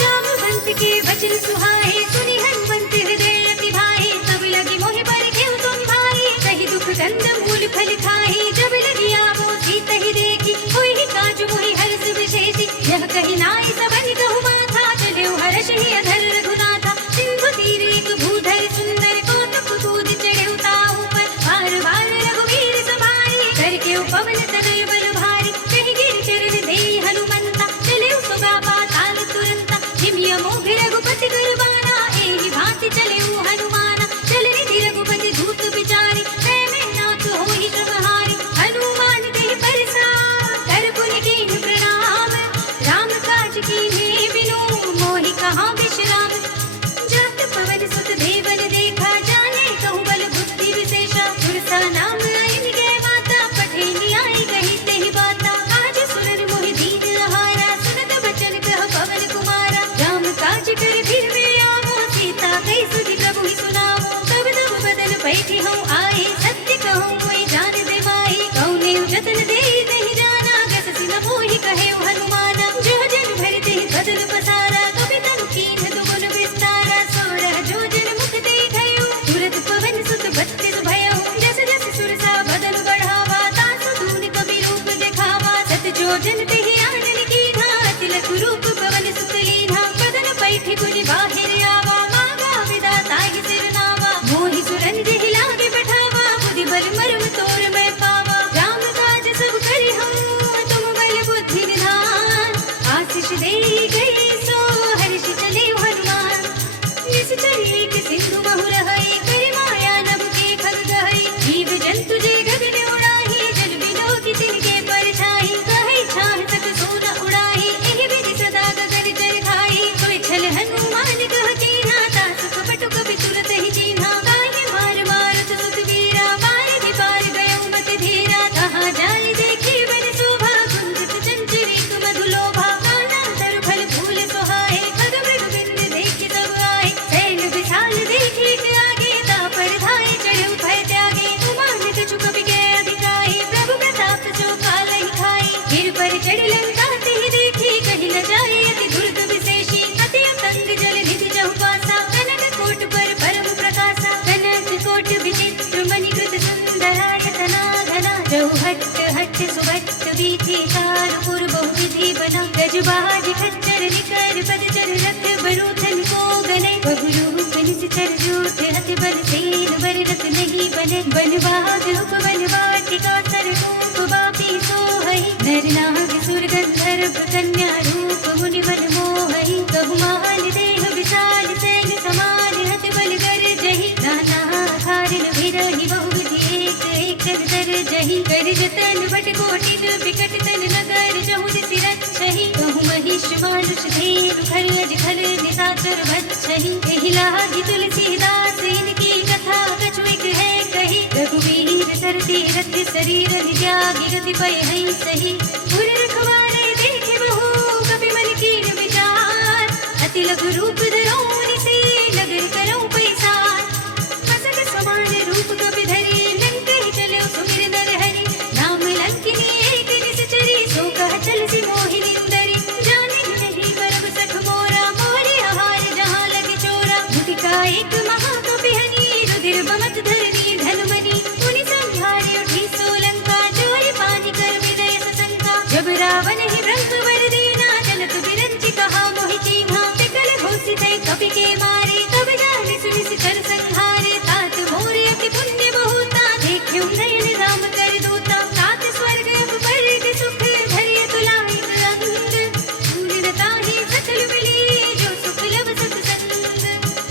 जामवंत के वचन सुहाए सुनि हनुमंत हृदय अति भाए। तब लगी मोहि बर घेउ तुम भाई। कहि दुख कंद मूल फल खाई। जब लगी आवो सीतहि देखी होई काज मोहि हर्ष विशेषी। यह कहि नाई सबनि कहु माथा चलेउ हर्षहि अधर रघुनाथा। सिंधु तीर एक भूधर सुंदर कौतुक कूद चढ़ेउ ताहु पर। बार बार रघुवीर समारी करके पवन तनय बल भारी। कहि गिरि चरण देई हनुमंता चलेउ सुगा पाताल तुरंता। हिमिय मोघ रघुपति कुर्बाना एहि भांति चलेउ हनुमाना। चल निधि रघुपति धूत विचारी मैं नाथ होहि श्रमहारी। हनुमान देहि परसा कर पुनि कीन प्रणाम। राम काज कीन्हे बिनु मोहि कहाँ विश्राम। जात पवन सुत देवन देखा जाने कहु बल बुद्धि विशेषा। तुरसा नाम आइन गे माता पठे न्याय कही तेहि बाता। आज सुनर मोहि दीन आहारा सुनत बचन कह पवन कुमारा। राम काज कर फिर में आवो सीता कही सुधि प्रभु ही सुनावो। तब तब बदन पैठी हूँ आए सत्य कहूँ कोई जान दे माई। कौने जतन दे नहीं जाना गस सिन मोहि कहे हनुमाना। जो जन भरते बदन पसारा कभी तनु कीन दुब करी एक सिंधु बहु रहई, करी माया नभ के खग गहई, जीव जंतु जे गगन उड़ाही, जल बिलो की तिनके परछाई, कहई छाह तक सोना उड़ाही, एहि विधि सदा गगन चर खाई, कोई छल हनुमान कह कीन्हा, तासुक पटुक बितुरत ही चीन्हा, काहे मार मारत सुत वीरा, पार भी पार गयो मत धीरा, कहाँ जाय देखी बन शोभा, कुंजत चंचल एक मधुलोभा, नाना तरु फल फूल सोहाए, खग मृग बिंद देखि सब आए, सैल विशाल देखि एक आगे, तापर धाय चढ़ऊ भय त्यागे, उमान कछु कपि के अधिकाई, प्रभु प्रताप जो कालहि खाई, गिर पर चढ़ लंका तिहि देखी, कहि न जाय अति दुर्ग विशेषी, अति अतंग जल निधि जहु पासा, कनक कोट पर परम प्रकाशा, कनक कोट विचित्र मणिकृत सुंदरायतना घना, जहु हट्ट हट्ट सुभट्ट वीथि कारपुर बहु विधि बना, गजबाज खच्चर निकर पदचर रथ बरूथन को गने, बहुरूप निश्चर जूठ हथ बल सेन बर रत नहीं बने, बनवाद उपवन वाटिका सर रूप बापी सोहई, नर नाग सुर गंधर्व कन्या रूप मुनि मन मोहई, कहु मान देह विशाल सैन समान हथ बल कर जही, नाना खारन भिरहि बहु विधि एक एक दर जही, कर जतन बट कोटि विकट तन नगर जहु दिसि रक्षहि, कहु महिष मानुष धेनु खर अज खर निशाचर भक्षहि, एहि लागी तुलसीदास इनकी कथा कछु एक है कही, रघुवीर सरती रथ शरीर त्यागी गति पय हई सही, उर रखवारे देखे बहु कपि मन कीन विचार, अति लघु रूप धरऊ निसे नगर करऊ पैसार, मसक समान रूप कपि धरि लंकहि चलऊ सुमिर नर हरि, नाम लंकिनी एक निश्चरी, सो कह चल सी मोहिनी सुंदरी, जाने नहीं करब सख मोरा, मोरे आहार जहाँ लगे चोरा, मुटिका एक महाकपि हनि, रुधिर बमत धरनी धनुमनि, मुनि संहारे उठी सोलंका, चोरी पानी कर विदय सशंका, जब रावण ही ब्रह्म वर देना, जनक बिरंचि कहा मोहि चीन्हा, विकल घोषित कपि के मारे, तब जानि सुनि कर संहारे, तात मोरे अति पुण्य बहुता, देख्यु नयन राम कर दूता, तात स्वर्ग पर सुख धरिय तुलाई अंग, पूर्णता ही सकल मिली जो सुख लब सत्संग,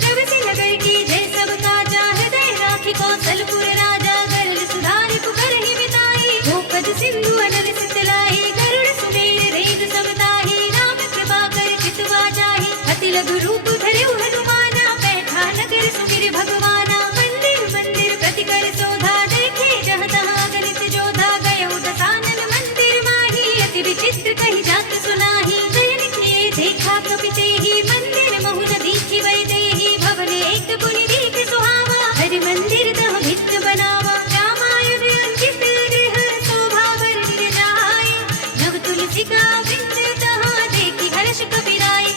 जब से नगर की जय सब काजा, हृदय राखी कौशलपुर राजा, गरल सुधारि पुकर ही बिताई, गोपद सिंधु अनल सितलाई, गरुड़ सुमेर रेग सब ताहि, राम कृपा कर चितवा जाहि, अति लघु रूप धरऊ हनुमाना, बैठा नगर सुमिर भगवाना, मंदिर मंदिर प्रति कर शोधा, देखे जहाँ तहाँ गलित जोधा, गयो दसानन मंदिर माही, अति विचित्र कही जात सुनाही, शयन किए देखा कपि तेहि, मंदिर महु न दीखि वै देहि, भवन एक पुनि दीख सुहावा, हरि मंदिर तह भिन्न बनावा, रामायण अंकित गृह शोभा वर गिरजाय, नव तुलसी का वृंद तहाँ देखि हर्ष कपि राय,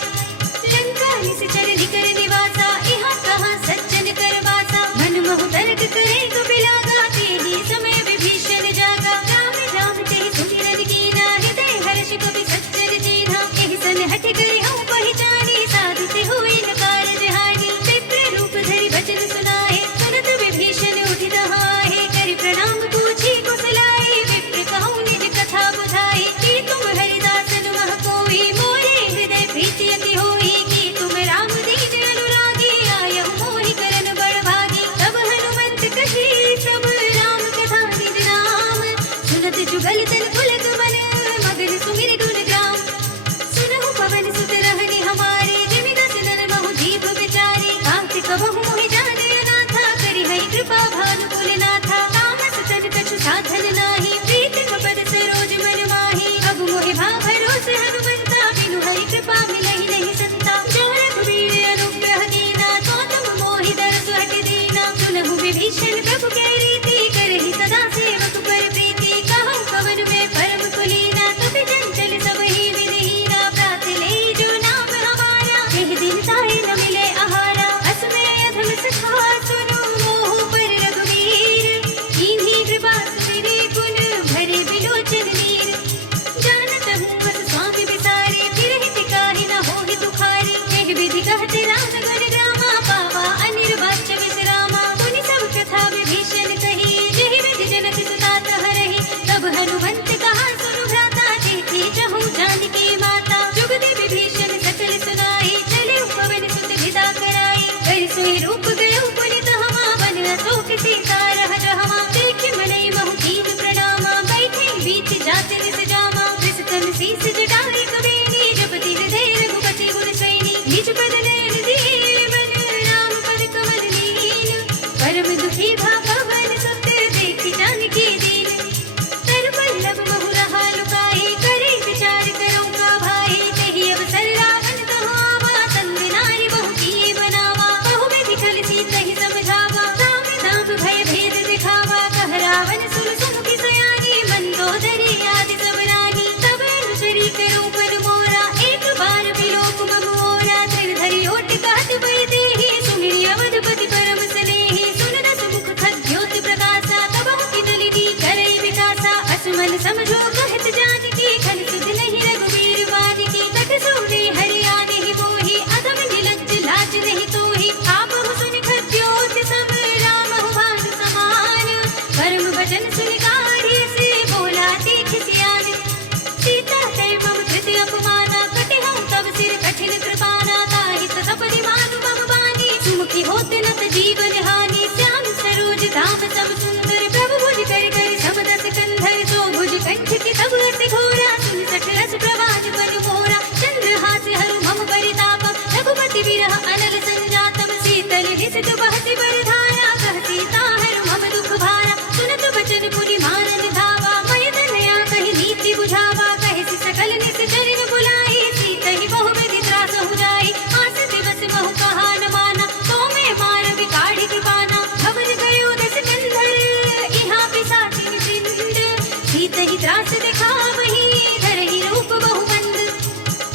लंका निश्चर निकर निवासा, इहाँ कहाँ सज्जन कर वासा, मन महु तर्क करे कपि लागा, तेहि समय विभीषण जागा, राम राम तेहि सुमिरन कीना, हृदय हर्ष कपि सज्जन चीन्हा, एहि सन हठ करि हऊँ पहिचानी, साधित हुई न कारज हानि, विप्र रूप धरि वचन सुनाए, सुनत विभीषण उठि दहाए, करि प्रणाम पूछी कुशलाए, विप्र कहूँ निज कथा बुझाई, कि तुम हरिदासन मह कोई, मोरे हृदय प्रीति अति होई, कि तुम राम दीन अनुरागी, आयहु मोहि करन बड़ भागी, तब हनुमंत कही सब राम कथा निज नाम, सुनत जुगल तन पुलक मन, मगन सुमिर गुण ग्राम, सुनहु पवन सुत रहनि हमारे, जिमि दस नर महु जीव बिचारे, कांति कबहु मोहि जाने अनाथा, करि हई कृपा भानु कुलनाथा, तामस तन कछु साधन नाही, प्रीत पद सरोज मन माही, अब मोहि भा भरोस हनुमंता, बिनु हरि कृपा मिलहि नहीं संता, जो रघुवीर अनुग्रह कीना, तो तुम मोहि दरस हट दीना, सुनहु विभीषण प्रभु के रीति, करहि सदा सेवक पर प्रीति, कहूँ कवन में परम कुलीना, कपि चंचल सब ही विधिहीना, प्रात ले जो नाम हमारा, एहि दिन ताहि न मिले आहारा, अस में अधम में रूप गयो पुनित हमा बन अशोक सीता रह जहमा देख मनई महु कीन प्रणामा बैठे बीच जात निस जामा विस्तन शीस जटाई कबीनी जपति हृदय रघुपति गुण सैनी निज पद नयन दीन बन राम पद कमल लीन परम दुखी भा पवन सुत देखि जानकी दीन तर पल्लव महु रहा लुकाई करे विचार करो का भाई तेहि अवसर रावण तहो आवा तंग नारी बहु किए बनावा बहु विधि खल सीतहि समझावा राम दाम भय भेद दिखावा कह रावण सुर सुमुखी सयानी मंदोदरी आदि सब रानी तब अनुचरी करो पर मोरा एक बार विलोक मम मोरा त्रिधरि ओट कहत भय देहि सुमिरि अवधपति परम स्नेहि सुन दस मुख खद्योत प्रकाशा तब की नलिनी करई विकासा असमन समझो कहत जानकी खल सुध नहीं रघुवीर वानकी तट सोने हरियाणि ही मोहि अधम निलज्ज लाज नहीं तोहि आपहु सुनि खद्योत सम राम भान समान परम भजन सुनि काढ़ी से बोला तीख सियान सीता तय मम कृति अपमाना कटे हूँ तब सिर कठिन कृपाना ताहित सपरि मानु मम बानी सुमुखी होत नत जीवन हानि श्याम सरोज धाम सब सुंदर प्रभु भुज कर कर समदस कंधर जो भुज कंठ की तब अति घोरा सुन सठ रस प्रवान बन मोरा चंद्रहास हरु मम परितापम रघुपति विरह अनल संजातम शीतल हिसित बहति बरधारा कह सीता हरु मम दुख भारा सुनत बचन पुनि मानन धावा मय तनया कहि नीति बुझावा कहि सकल निस चरण बुलाई सीतहि बहु विधि त्रास हो जाई आस दिवस बहु कहा न माना तो मैं मार बिकाढ़ी कृपाना भवन गयो दस कंधर इहाँ पिसाचिन चिंद सीतहि त्रास दिखावहि धरहि रूप बहु मंद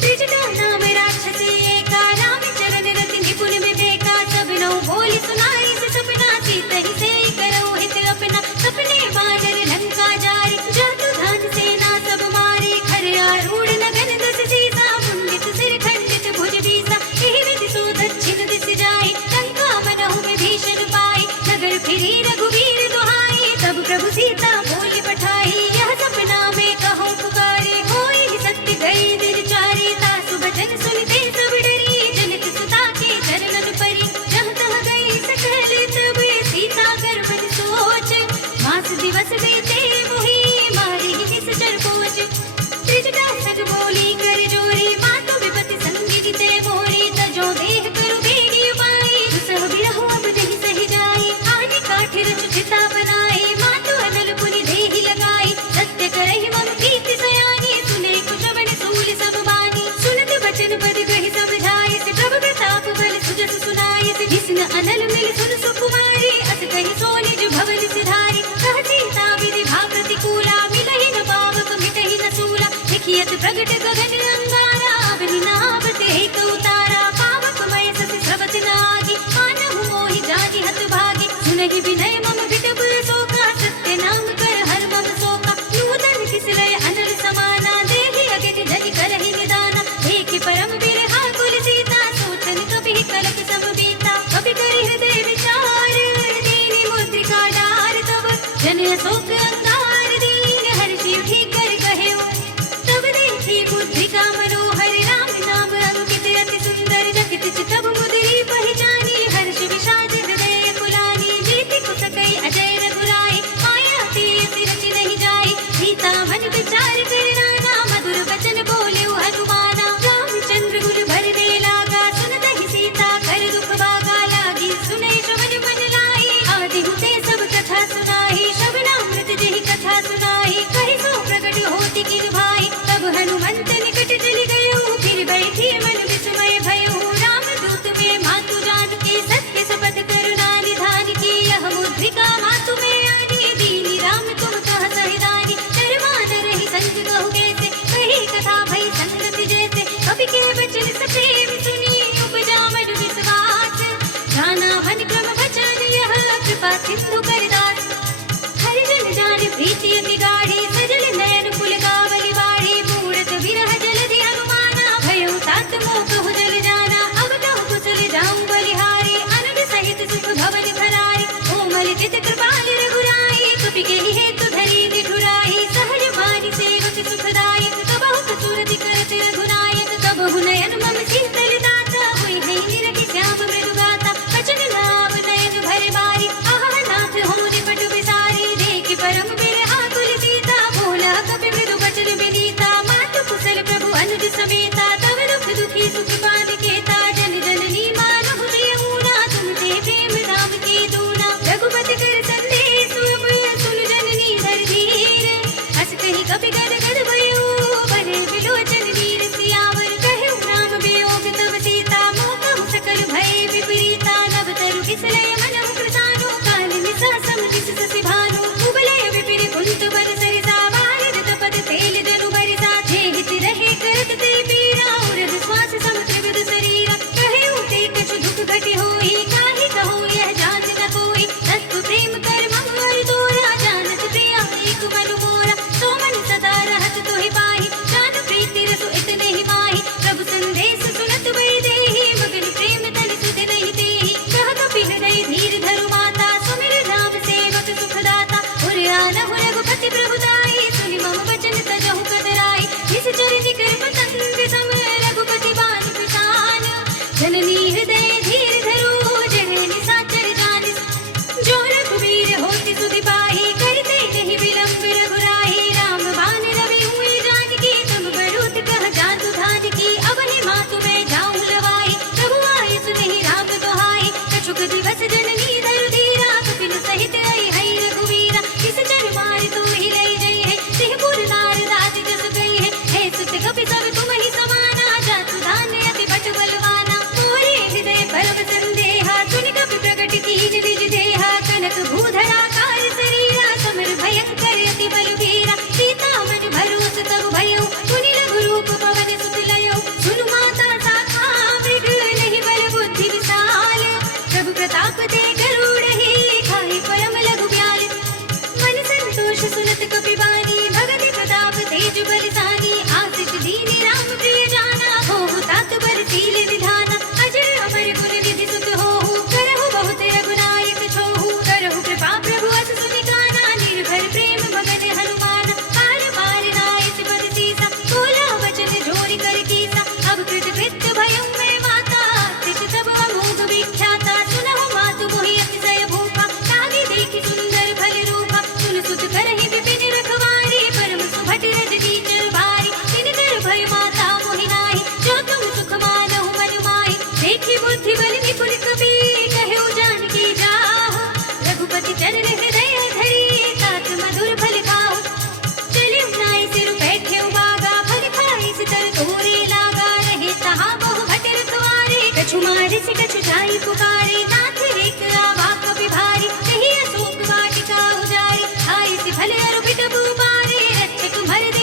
त्रिजटा नाम राक्षसी एका राम चरण रति निपुण विवेका सब नौ बोली सुनाई से सपना सीतहि से करो हित अपना सपने बानर लंका जारी जातु धान सेना सब मारे खर आरूढ़ नगन दस सीसा मुंडित सिर खंडित भुज बीसा एहि विधि सो दक्षिण दिस जाए लंका बनहु में भीषण पाई नगर फिरी रघुवीर दुहाई तब प्रभु सीता बोली पठाई यह सपना में कहूँ पुकारे होय ही सत्य गए दिल चारे तासु बचन सुनते सब डरी जनक सुता के चरणन परी जहाँ तहाँ गई सकल तब सीता गर्भवती सोच मास दिवस बीते मोहि मारे ही निश्चर पोच त्रिजटा सग बोली कर जोरी मातु विपति संगी दिते मोरी तजो देह करु बेगी पाई दुसह बिरहो अब देहि सहि जाई आने काठ रच चिता बनाई मातु अनल पुनि देहि लगाई सत्य करहि मम कीर्ति सयानी सुने कुशवन सूल सब बानी सुनत बचन पद कहि समझाई से प्रभु प्रताप बल सुजस सुनाई से जिसन अनल मिल सुन सुकुमारी अस कहि सो निज भवन सिधारी कह सीता विधि भा प्रतिकूला मिलहि न पावक मिटहि न सूला लिखियत प्रगट गगन अंगारा अवनि नावत एक उतारा पावक मय ससि स्रवत नागी मानहु मोहि जाति हत भागी सुनहि विनय मम विटप शोका सत्य नाम कर हर मम शोका नूतन किसलय अनल समाना देहि अगति जति करहि निदाना देखि परम बिरहा कुल सीता सोचन कपि कलप सब बीता कपि करि हृदय विचार दीनि मुद्रिका डार तब जन अशोक अंगार दीन हर्षि उठी कर कहेउ तब देखी मुद्रिका मनोहर राम नाम अंकित अति सुंदर जकित चितब मुद्री पहचानी हर्ष विषाद हृदय कुलानी जीति कुसकई अजय रघुराई माया तेसी रचि नहीं जाई सीता मन विचार करना ना मधुर वचन बोले हनुमाना रामचंद्र गुल भर दे लागा सुनत ही सीता कर दुख भागा लागी सुने श्रवण मन लाई आदि हुते सब कथा सुनाई श्रवणामृत जेहि कथा सुनाई कहि सो प्रगट होति किन भाई तब हनुमंत निकट चली गयो फिर बैठी मन विस्मय भयो राम दूत में मातु जान के सत्य शपथ करुणा निधान की यह मुद्रिका मातु में आनी दीनी राम तुम कह सहिदानी डरवान रही संग कहु कैसे कही कथा भई संगत जैसे कवि के वचन सप्रेम सुनी उपजा मन विश्वास जाना भन क्रम वचन यह कृपा सिंधु करदास हरिजन जान प्रीति अति गाढ़ी सजल नयन पुलकावली बाढ़ी मूरत विरह जलधि हनुमाना भयो तात मोह कहु जल जाना अब कहु कुशल जाऊं बलिहारी अनल सहित सुख भवन भराई कोमल चित कृपाल रघुराई कपि के हेतु धरी निठुराई सहज बानी सेवक सुखदायक कबहु कसुरति करत रघुनायक कबहु नयन मम शीतल दाता हुई है निरखि श्याम मृदुगाता वचन समेता तव दुख दुखी सुख पान केता जन जननी मानहु प्रियमुना तुम ते प्रेम राम की दूना रघुपति कर संदेश सुन जननी धर धीर हस कहि कपि गद गद भयो बने बिलोचन वीर सियावर कहु राम वियोग तव सीता मोह सकल भय विपरीता नव तरु किसलय मन कृतानु काल निसा सम किस ससि भानु कुबलय विपिन कुंत बर सरिसा बारिद तपद तेल जनु बरिसा जे हित रहे करत ते पीरा उरद श्वास सम त्रिविध शरीरा कहे उते कछु दुख घटि होई काहि कहो यह जांच न कोई तत्व प्रेम कर मंगल तोरा जानत प्रिया एक मन मोरा सो मन सदा रहत तोहि पाहि जान प्रीति रसु इतने ही माहि प्रभु संदेश सुनत वै देहि मगन प्रेम तन सुध नहीं देहि कह कपि हृदय धीर धरु माता सुमिर राम सेवक सुखदाता उर आनहु रघुपति प्रभुताई सुनि मम वचन तजहु कतराई इस चरित कर पतंग सम रघुपति बान प्रसान जननी हृदय धीर धरु जय निसाचर जानिस जो रघुवीर होति सुधि पाहि करते नहीं विलंब रघुराहि राम बान रवि हुए जानकी तुम बरूत कह जातु धान की अवनि मातु मैं जाऊं लवाई प्रभु आए सुनहि राम दुहाई कछुक दिवस जननी धरु धीरा कपिल सहित आई हई रघुवीरा किस चर मार तो ही लई गई है सिंहपुर नार दाति जस गई है सुत कपि सब तुम ही समाना जातु धान अति बट बलवाना मोरे हृदय परम संदेहा सुनि कपि प्रगट कीन निज देहा कनक भूधरा कार शरीरा समर भयंकर अति बलवीरा सीता मन भरोस तब भयो सुनि लघु रूप पवन सुत लयो सुनु माता साखा मृग नहीं बल बुद्धि विशाल प्रभु प्रताप ते गरुड़हि खाहि परम लघु ब्याल मन संतोष सुनत कपि बानी भगति प्रताप तेज बलिसानी आशिष दीनी राम प्रिय जाना होहु तात बरसील विधाना अजर अमर गुण निधि सुत होहु करहु बहुत रघुनायक छोहु करहु कृपा प्रभु अस सुनि गाना निर्भर प्रेम मगन हनुमान पार पार नाइस पद सीसा बोला वचन जोरि कर कीसा अब कृत कृत्य भयं मैं माता तिस तब अमोघ विख्याता सुनहु मातु मोहि अतिशय भूपा ताहि देखि सुंदर फल रूपा सुन सुत करहि विपिन रखवारी परम सुभट रज कीचर भारी तिन कर भय माता मोहि नाहि जो तुम सुख मानहु मन माहि देखि बुद्धि बल निपुण कपि कहु जानकी जाहु रघुपति चरण हृदय धरि तात मधुर फल खाओ चलिउ नाइ सिर बैठे बागा फल खाई सितर तोरे लागा रहे तहाँ बहु भट रखवारे कछु मारे से कछु जाई पुकारे नाथ एक आवा कपि भारी कही अशोक वाटिका उजारी आई सि फल अरु बिटपु पारे रक्षक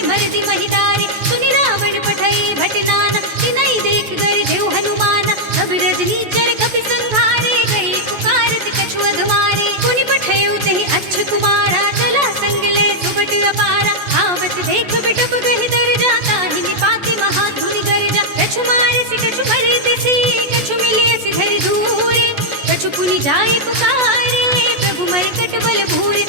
मरदि महिदारे सुनि रावण पठई भट नाना तिनई देख कर देव हनुमाना अब रजनी चर कपि संहारे गए पुकारत कछु अधमारे पुनि पठयउ तहि अच्छ कुमारा चला संग ले सुबट अपारा आवत देख बिटप गहि दर जाता हिनि पाति महाधुनि गर्जा कछु मारे से कछु भरे तिसी कछु मिले से धरि दूरे कछु पुनि जाई पुकारे प्रभु मरकट बल भूरे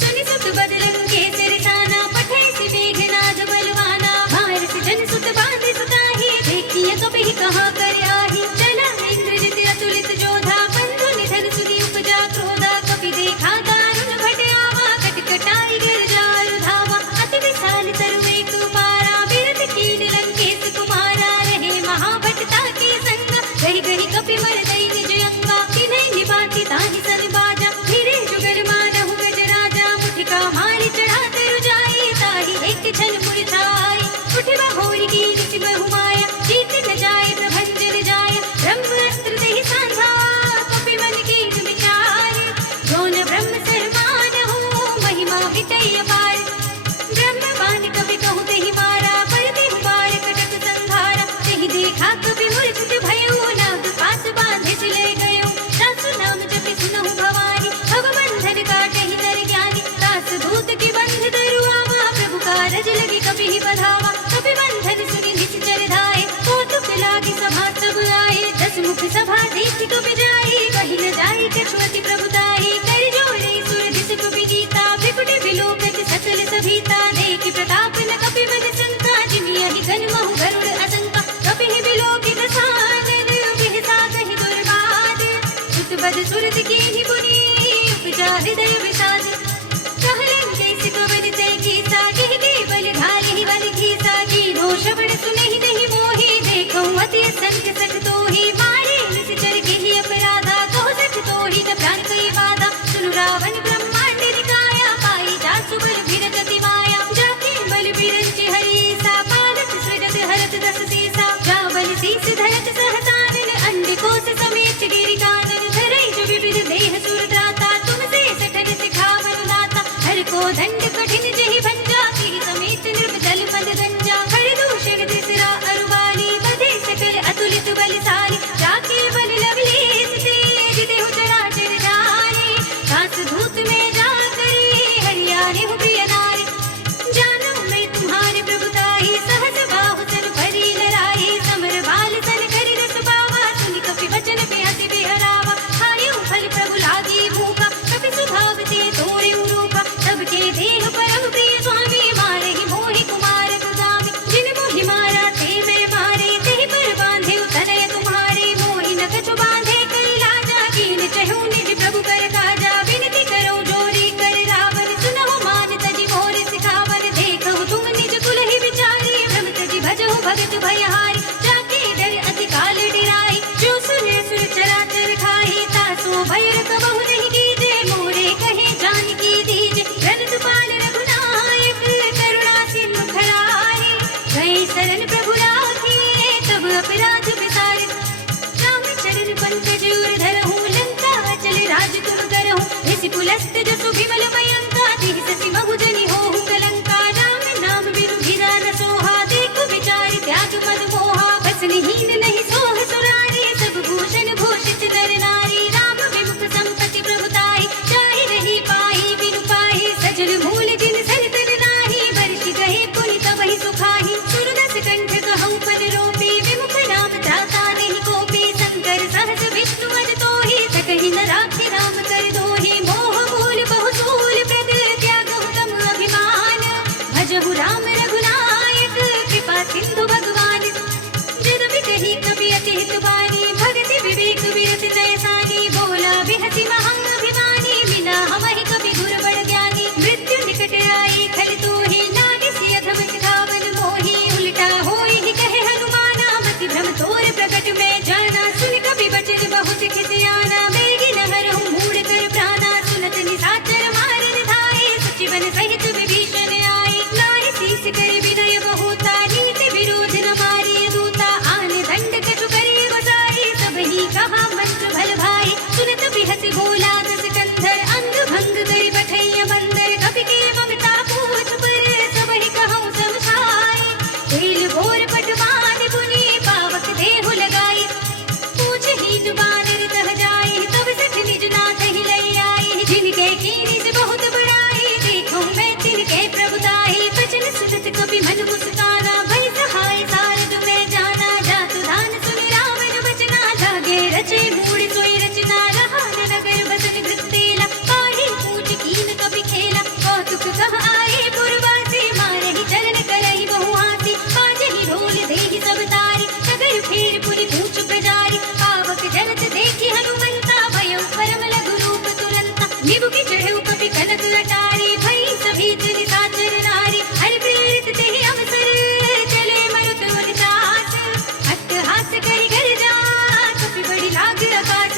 सुनि सुत बदलन के सिरसाना पठै सि मेघनाद बलवाना भार से जन सुत बांधे सुताहि देखिए कपि कहाँ कर आहि चला इंद्रजित अतुलित जोधा बंधु निधन सुनि उपजा क्रोधा कपि देखा दारुण भट आवा कटकटाई गिरजार धावा अति विशाल तरु एक पारा बिरथ कीन लंकेश कुमारा रहे महाभटता के संगा गहि गहि कपि मरदई निज अंगा तिन्है निभाति ताहि सन बाजा धीरे जुगर मानहु गज राजा मुठिका मारी चढ़ा तरु जाई ताहि एक छन मुरझाई उठिबा होरी की निसि बहु माया जीत न जाए प्रभंजन जाय ब्रह्म अस्त्र देहि सांझा कपि मन कीन विचार जोन ब्रह्म सरमान हो महिमा विटय अपार ब्रह्म बान कपि कहु तेहि मारा पर देहु मार कटक संहारा तेहि देखा कपि मूर्छित भयो नाग पास बांधे से ले गयो सासु नाम जपि सुनहु भवानी भव बंधन काटहि नर ज्ञानी दास दूत की बंध धरु आवा प्रभु कारज लगे कपि ही बधावा कपि बंधन सुनि निश्चर धाय कौतुक लागी सभा सब आए दस मुख सभा देख कपि जाई कहि न जाई कछु अति प्रभुताई कर जोड़े सुर दिस कपि गीता भृकुट विलोकत सकल सभीता देख प्रताप न कपि बद संता जिमियहि घन महु गरुड़ असंका कपि ही विलोकि दसानन बिहसा कहि दुर्बाद सुत बद सुरत कीनि पुनि उपजा हृदय विषाद कहलन कैसे कवन तय कीसा कहि के बल घालि बल घीसा की नो श्रवण सुनहि नहीं नीबू की चढ़ऊ कपि कनक अटारी भई सभी जन साचर नारी हर प्रेरित ते ही अवसर चले मरुत उदास अट्टहास करि घर जा कपि बड़ी लाग आकाश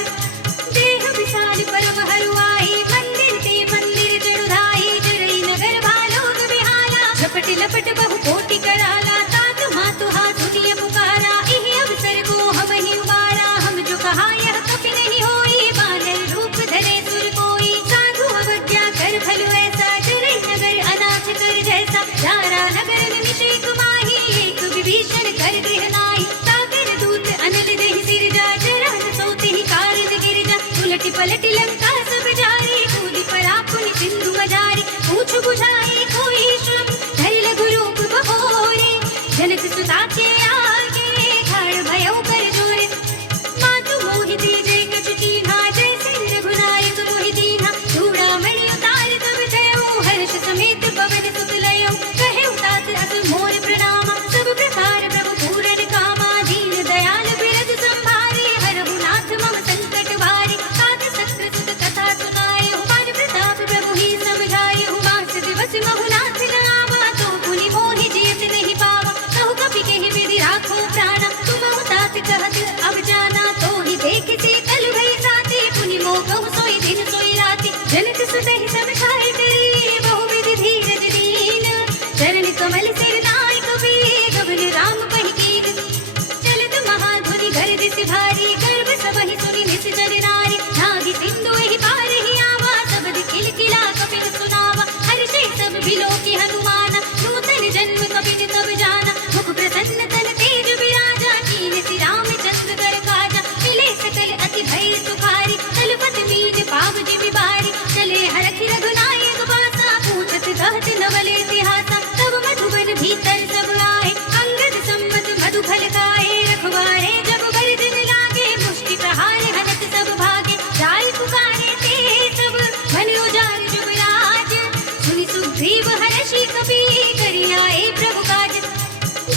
देह विशाल परम हरुआई मंदिर ते मंदिर चढ़ुधाई जरई नगर भालोग बिहाला झपट लपट बहु कोटि कराला तात मातु हाथ दिए पुकारा इहि अवसर को हम ही उबारा हम जो कहा यह कपि नहीं होई बानर रूप धरे सुर कोई साधु अवज्ञा कर भलो ऐसा जरई नगर अनाथ कर जैसा जारा नगर निमिषेक माही एक विभीषण कर गृह नाहि सागर दूत अनल देहि सिर जा जरा सोते ही कारज गिर जा उलटी पलटी लंका सब जारी कूदी परा पुनि सिंधु मजारी पूछ बुझाई कोई श्रम धरि लघु रूप बहोरे जनक सुता के आगे खाड़ भयो कर जोरे मातु मोहि दीजे कछु कीन्हा जैसे रघुनायक मोहि दीन्हा चूड़ामणि उतार तब जयो हर्ष समेत पवन सुत लयो कहे उतात अस मोर प्रणामा सब प्रकार प्रभु पूरन कामा दीन दयाल बिरद संभारे हरहु नाथ मम संकट भारी साध सत्र सुत कथा सुनाए पान प्रताप प्रभु ही समझाए मास दिवस महुनाथ नामा तो पुनि मोहि जीत नहीं पावा कहु कपि केहि विधि राखो प्राणा तुम उतात कहत अब जाना तो ही देख शीतल भई साथी पुनि मोह कहु सोई दिन सोई राति जनक सुत ही समझाए करी बहु विधि धीरज दीन चरण कमल सिर नाय कपि गगन राम कहि कीन चलत महाधुनि घर दिस भारी गर्भ सबहि सुनि निश्चर नारी नागी सिंधु एहि पार ही आवा सबद खिलखिला कपिन सुनावा हर्षे सब बिलो की हनुमाना नूतन जन्म कपिन तब जाना मुख प्रसन्न तन तेज विराजा कीन सि रामचंद्र कर काजा मिले सकल अति भय सुखारी तलपत मीन पाव जिमि बारी चले हरखि रघुनायक बासा पूछत कहत नवल इतिहासा तब मधुबन भीतर सब आए अंगद सम्मत मधु फल खाए रखवारे जब बरदन लागे मुष्टि प्रहार हनत सब भागे जाय पुकारे ते सब मन उजाड़ जुगराज सुनि सुग्रीव हर्षि कपि करि आए प्रभु काज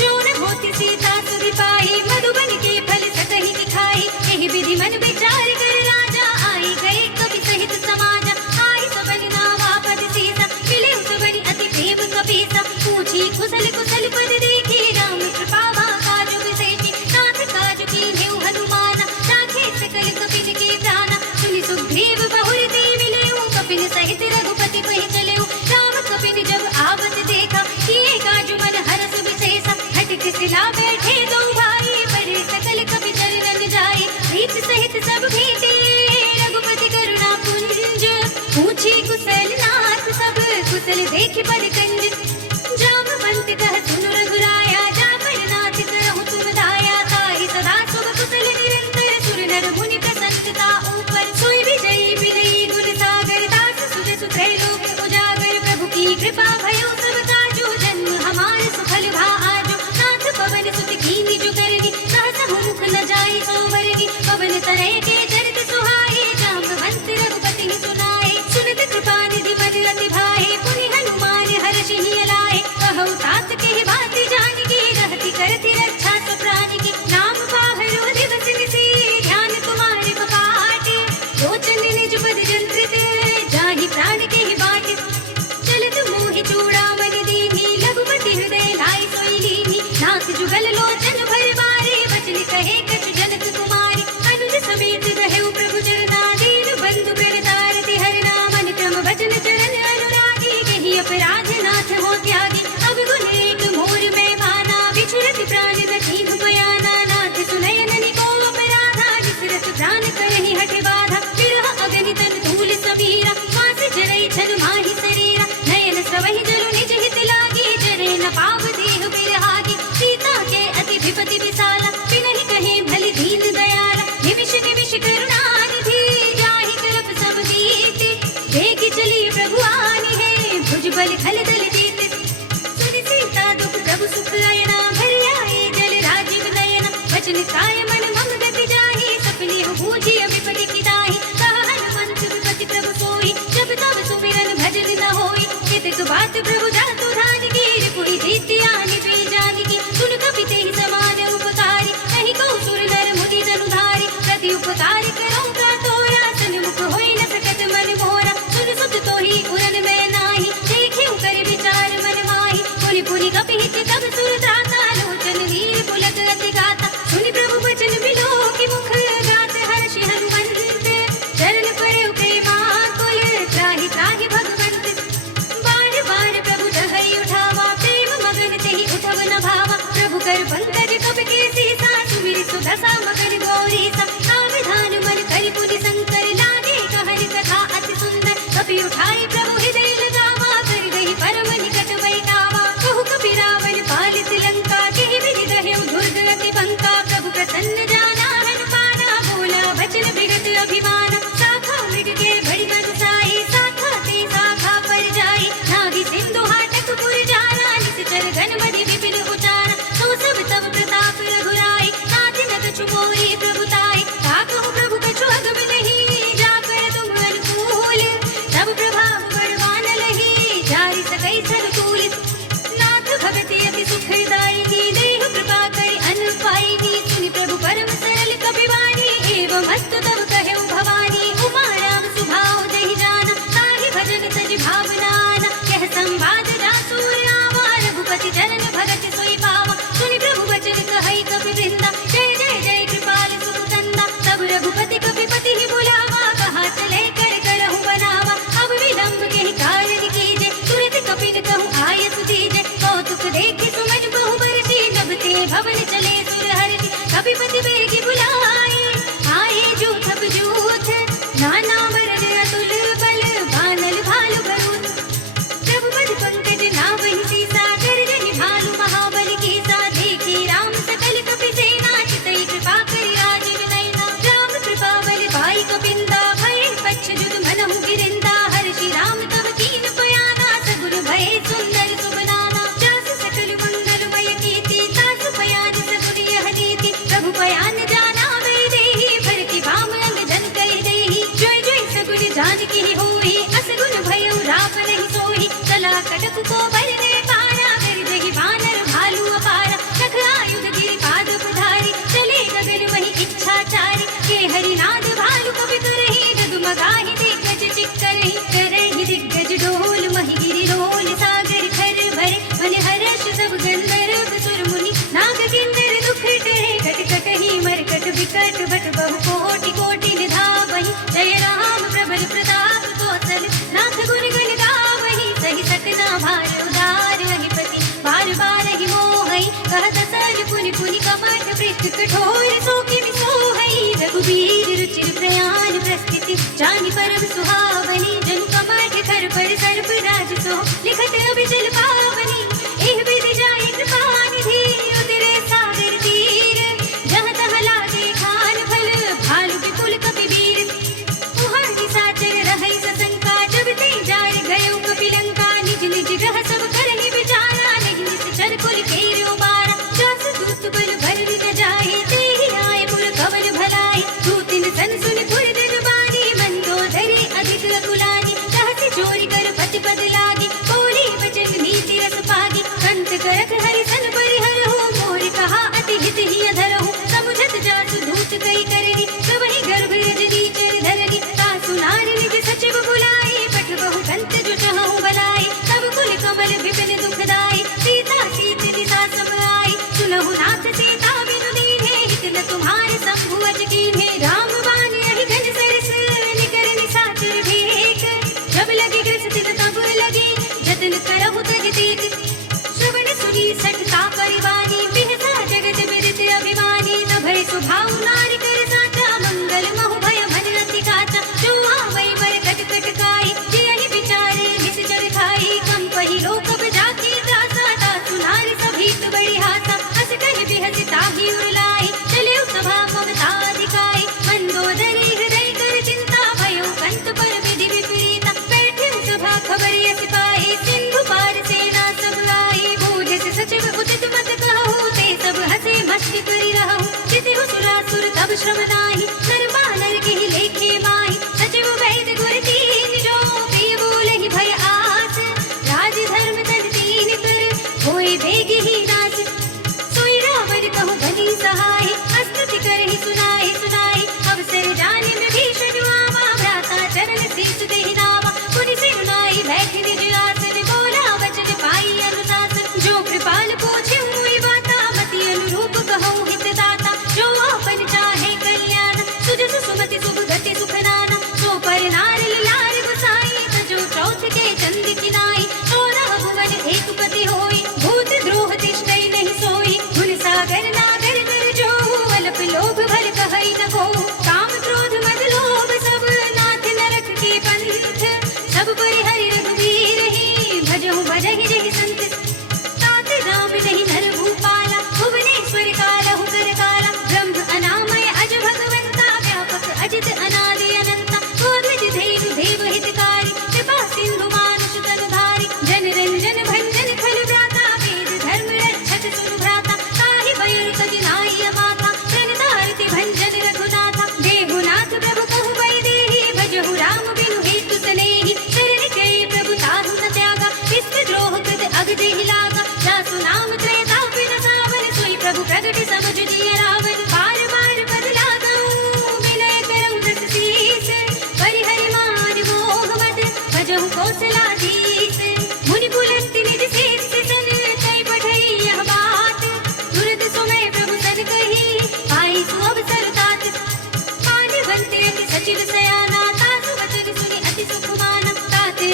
जोन होति सीता सुधि पाई मधुबन के फल सकहि दिखाई एहि विधि मन विचार कर राजा आई गए कपि सहित समाजा आई सबन नावा पद सीसा मिले सबनि अति प्रेम कपीसा पूछी कुशल कुशल पद देखी राम कृपा काज विशेषी नाथ काज कीन्हेउ हनुमाना राखे सकल कपिन के प्राणा सुनि सुग्रीव बहुर ते मिलेउ कपिन सहित रघुपति पहि चलेउ राम कपिन जब आवत देखा किए काजु मन हरस विशेषा हटक सिला बैठे दो भाई बड़े सकल कपि चरण जाए प्रीत सहित सब भेटे रघुपति करुणा पुंज पूछी कुशल नाथ सब कुशल देख पद कंज जामवंत कह सुन रघुराया जापन नाथ करहु तुम दाया ताहि सदा शुभ कुशल निरंतर सुर नर मुनि प्रसन्नता ऊपर सोई विजयी विनयी गुण सागर दास सुर सुधै लोक उजागर प्रभु की कृपा भयो सब काजो जन्म हमार सुफल भा आजो नाथ पवन सुत कीनी जो करनी सहस मुख न जाय सोवरगी पवन तनय के चरित सुहाए जामवंत रघुपति सुनाए सुनत कृपा निधि मन अति भाए पुनि हनुमान हर्षि लाए कहु तात के बात जानकी रहति करति रक्षा सु प्राण की नाम पाहरो दिवस निसी ध्यान तुम्हारे बपाटे लोचन निज पद जंत्रित जाहि प्राण के बाटे चलत मोहि चूड़ामणि दीन्ही लघुपति हृदय लाई सोई लीन्ही नाथ जुगल लोचन भर बारे बचन कहे कछु जनक कुमारी अनुज समेत रहेउ प्रभु चरना दीन बंधु प्रणतारति हरना मन क्रम वचन चरण अनुरागी कहि अपराध नाथ हो त्यागी अब गुण एक मोर में माना बिछुरत प्राण दखीन बयाना नाथ सुनयन निको अपराधा विसरत प्राण करहि हठ बाधा विरह अगनि तन धूल सबीरा मास जरई छन माहि शरीरा नयन स्रवहि जरु निज हित लागी जरे न पाव देह बिरहागी सीता के अति विपति विशाला बिनहि कहे भली दीन दयाला निमिष निमिष करुणा निधि जाहि कल्प सब बीते देख चली प्रभु आनी है भुज बल खल दल जीते सुनि सीता दुख प्रभु सुख लयना भर आए जल राजीव नयना वचन काय मन मम गति जाहि सपने हो बूझी विपति की दाहि कहा हनुमंत विपति प्रभु सोई जब तब सुमिरन भजन न होई कितक बात प्रभु जातु धान की रिपुहि जीति आनि पे जान की सुन कपि तेहि समान उपकारी कहि कहु सुर नर मुनि जनु धारी प्रति उपकार करो का तोरा सन्मुख होई न सकत मन मोरा दशा मकर गौरी सब सावधान मन करि पुनि शंकर लागे कहन कथा अति सुंदर कपि उठाई प्रभु हृदय लगावा कर गई परम निकट बैठावा कहु कपि रावण पालित लंका केहि विधि दहे दुर्ग अति बंका प्रभु प्रसन्न जाना हन पाना बोला वचन विगत अभिमान शाखा मृग के बड़ी मनसाई शाखा ते शाखा पर जाई नाभि सिंधु हाटक पुर जाना निश्चर घन मधि विपिन उचारा तो सब तब प्रताप रघुराई नाथ न कछु मोहि प्रभुताई ताकहु प्रभु कछु अगम नहीं जाकर तुम अनुकूल तब प्रभाव बड़वान लही जारि सकई सरतूल नाथ भगति अति सुखदायिनी देह कृपा करि अन्न पाइनी सुनि प्रभु परम सरल कपिवाणी एवं अस्तु तब कहु भवानी उमा राम सुभाव जहि जाना ताहि भजन तज भावनाना कह संवाद जासुर आवा रघुपति चरण भगत सोई पावा सुनि प्रभु वचन कहई कपि वृंदा जय जय जय कृपाल सुखकंदा तब रघुपति कपिपति ही बुलावा कहा चले कर करहु बनावा अब विलंब के कारण कीजे तुरंत कपिन कहूँ आयत दीजे कौतुक देखे सुमन बहु बरसी जब ते भवन चले सुरहरि कपिपति बेगी बुलाए आए जूथ जूथ नाना वरद अतुल बल बानल भालु भरूत प्रभु पद पंकज नावहि सीसा कर जनि भालु महाबल की सा देखी राम सकल कपि सेना चितई कृपा करि राजीव नयना राम कृपा बल पाई कपिंदा भय पच्छ जुद मनहु गिरिंदा हर्षि राम तब कीन पयाना सगुन भय सुंदर सुबनाना जास सकल मंगलमय कीर्ति तासु पयान सगुन यह नीति प्रभु पयान जाना वे देहि भर की बाम अंग जन कहि देहि जय जय सगुन जानकी होई असगुन भयउ राम नहीं सोई चला कटक को बरने पारा कर देहि बानर भालू अपारा नख आयुध गिरि पाद पधारी चले गगन वही इच्छाचारी के हरिनाद भालु कपि करहि डगमगाहि दिग्गज चिक्करहि करहि दिग्गज डोल महि गिरि रोल सागर खर भरे मन हर्ष सब गंधर्व सुर मुनि नाग किन्नर दुख टरे कट कटहि मरकट विकट भट बहु कोटि कोटि निधावहि जय राम प्रबल प्रताप कौशल नाथ गुण गण गावहि सहि सकना भार उदार अधिपति बार बार ही मोहई कहत सर पुनि पुनि कपट पृष्ठ कठोर सो किमि सोहई रघुबीर रुचिर प्रयाण प्रस्थिति जानि परम सुहावनी जनु कपट कर पर सर्प राज सो लिखत अभिजल पावनी एह विधि जाय कृपा निधि उतरे सागर तीर जहाँ तहाँ लागे खान फल भालु विपुल कपि वीर उहाँ निशाचर रहै सशंका जब ते जार गयो कपि लंका निज निज ग्रह सब करहि विचारा नहीं निश्चर कुल घेरो बारा जास दूत बल भर न जाए तेहि आए पुर कवन भलाए दूतिन सन सुन पुर दिन बारी मंदोदरी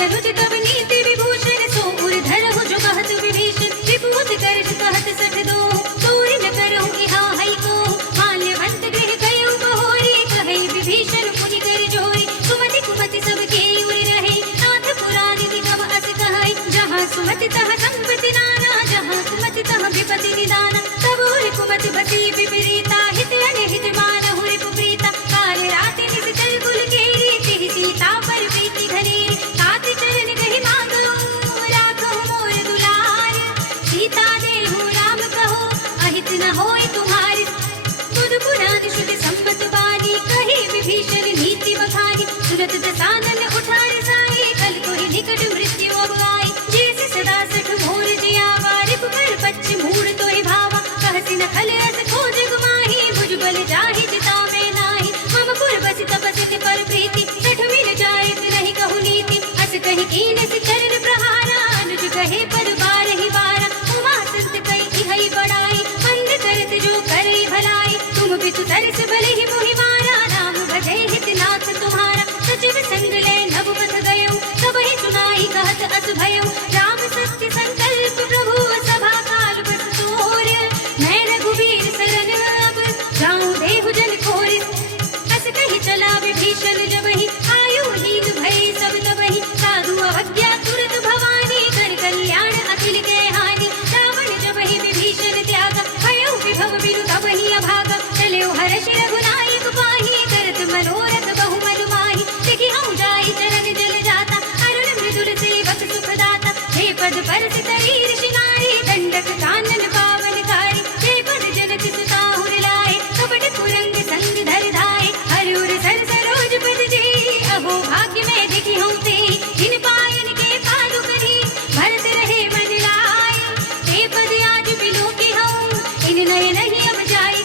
अनुज तब नीति विभूषण सो उर धरहु जो कहत विभीषण विभूत करत कहत सठ दो दूर न करहु इहा हई को माल्यवंत गृह गयो बहोरी कहे विभीषण मुनि कर जोरी सुमति कुमति सब के उर रहे नाथ पुराण निगम अस कहै जहाँ सुमति तह संपत्ति नाना जहाँ कुमति तह विपत्ति निदाना तब उर कुमति बसी विपरीता हित अनहित मानहु रिपुप्रीता काल राति निश्चल कुल केरी तिहि सीता पर प्रीति घनेरी तात चरण गहि मांगो राखो मोर दुलार सीता देहु राम कहो अहित न होय तुम्हारी बुध पुराण शुद्ध सम्मत बानी कही विभीषण नीति बखानी सुरत दसानन उठार साई कल कोहि निकट मृत्यु अब आई जैसे सदा सठ मोर जियावा रिपु कर पच्छ मूढ़ तोहि भावा कहसि न खल अस खोज गुमाही भुज बल जाहि जिता में नाही मम पुर बसि तपस्ति पर प्रीति सठ मिल जायत नहीं कहु नीति अस कहि कीन सि चरण प्रहारा अनुज कहे पद बार ही बारा उमा संत कहि इहै बड़ाई मंद करत जो करई भलाई तुम बितु तरस भले ही मोहि मारा नाम भजै हित नाथ तुम्हारा सचिव संग ले नभ पथ गयो सबहि सुनाई कहत अस भयो राम सत्य संकल्प प्रभु सभा काल बस तोर मैं रघुवीर शरण अब जाऊं देहु जन खोर अस कहि चला विभीषण जबहि आयु हीन भय सब तबहि साधु अवज्ञा तुरत भवानी कर कल्याण अखिल के हानि रावण जबहि विभीषण त्याग भयो विभव बिनु तबहि अभागा चलियो हर्ष रघुनायक पाहि करत मनोरथ बहु मन माहि देखि हूँ जाई चरण जल जाता अरुण मृदुल सेवक सुख दाता हे पद पर सितरीर शिनारी दंडक कानन पावन कारी हे पद जनक सुताहुर लाए कपट कुरंग संग धर धाए हरिउर सर सरोज पद जी अहो भाग्य में देखी हूँ ते जिन पायन के पादु करी भरत रहे मन लाए हे पद आज बिलो की हूँ इन नय नहीं अब जाए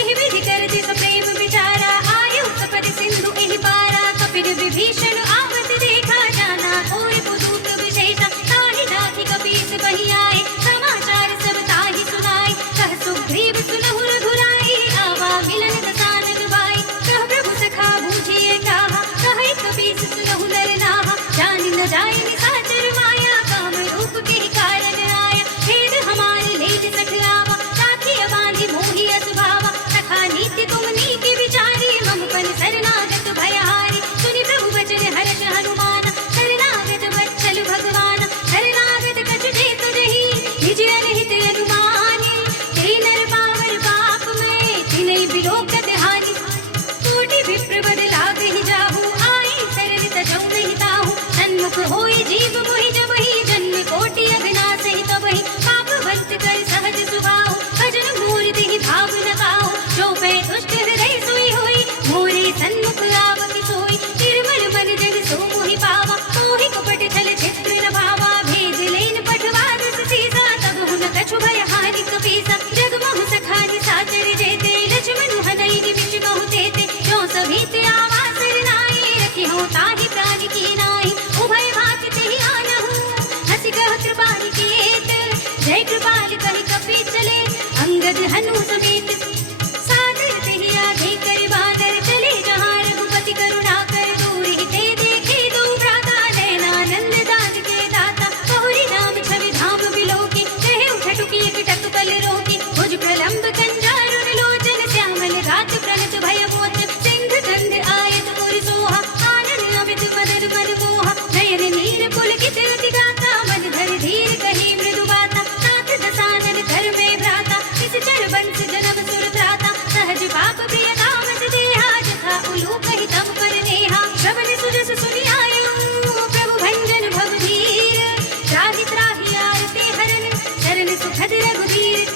एहि विधि करति सप्रेम विचारा आयु सपद सिंधु एहि पारा कपिल विभीषण आवत देखा जाना और पुदूत विशेषा ताहि नाथि कपीस बहि आए समाचार सब ताहि सुनाए कह सुग्रीव सुनहु रघुराई आवा मिलन दसानन बाई कह प्रभु सखा बूझिए कहा कहे कपीस सुनहु नर नाहा जान न जाय निशाचर माया काम रूप के कारण आया भेद हमारे लेज सठ आवा राखी अबांधि मोहि अस भावा सखा नीति तुम नीति विचारी मम पन शरणागत भयहारी सुनि प्रभु वचन हर्ष हनुमान शरणागत वत्सल भगवान शरणागत कछु जेत नहीं निज अनहित अनुमानी ते नर पावर पाप में तिनहि बिलोकत हानि कोटि विप्र बद लागहि जाहु आए शरण तजौ नहीं ताहु सन्मुख होय जीव मोहि जबहि जन्म कोटि अघनाश ही तबहि पाप भक्त कर सहज सुभाव भजन मोर देहि भाव लगाओ जो पै दुष्ट हृदय सोई होई मोरे सन्मुख आवति सोई निर्मल मन जन सो मोहि पावा मोहि कपट छल छिद्र न भावा भेद लेन पठवा दस सीसा तब हुन कछु भय हानि कपीसा जग मोह सखानि साचर जेते लक्ष्मण हनई निमिष बहु तेते जो सभीत आवा सरनाई रखी हो ताहि प्राण की नाई उभय भाग तेहि आनहु हसि कह कृपाल केत जय कृपाल कहि कपि चले अंगद हनु समेत सादर तेहि आगे कर बादर चले जहाँ रघुपति करुणा कर दूर हिते देखे दो भ्राता नयनानंद दान के दाता बहुरी नाम छवि धाम बिलोकी कहे उठटुकी एक टक पल रोकी भुज प्रलंब कंजारुण लोचन श्यामल गात प्रणत भय मोचन सिंध कंद आयत उर सोहा आनन अमित मदन मन मोहा नयन नीर पुलकित अति गाता मन धर धीर कही मृदु बाता नाथ दसानन घर में भ्राता इस चर बंस जन्म सुर त्राता सहज पाप प्रिय कामत देहा जथा उलू कहि तम पर नेहा श्रवण सुजस सुनि आयो प्रभु भंजन भव धीर त्राहि त्राहि आरती हरन शरण सुखद रघुवीर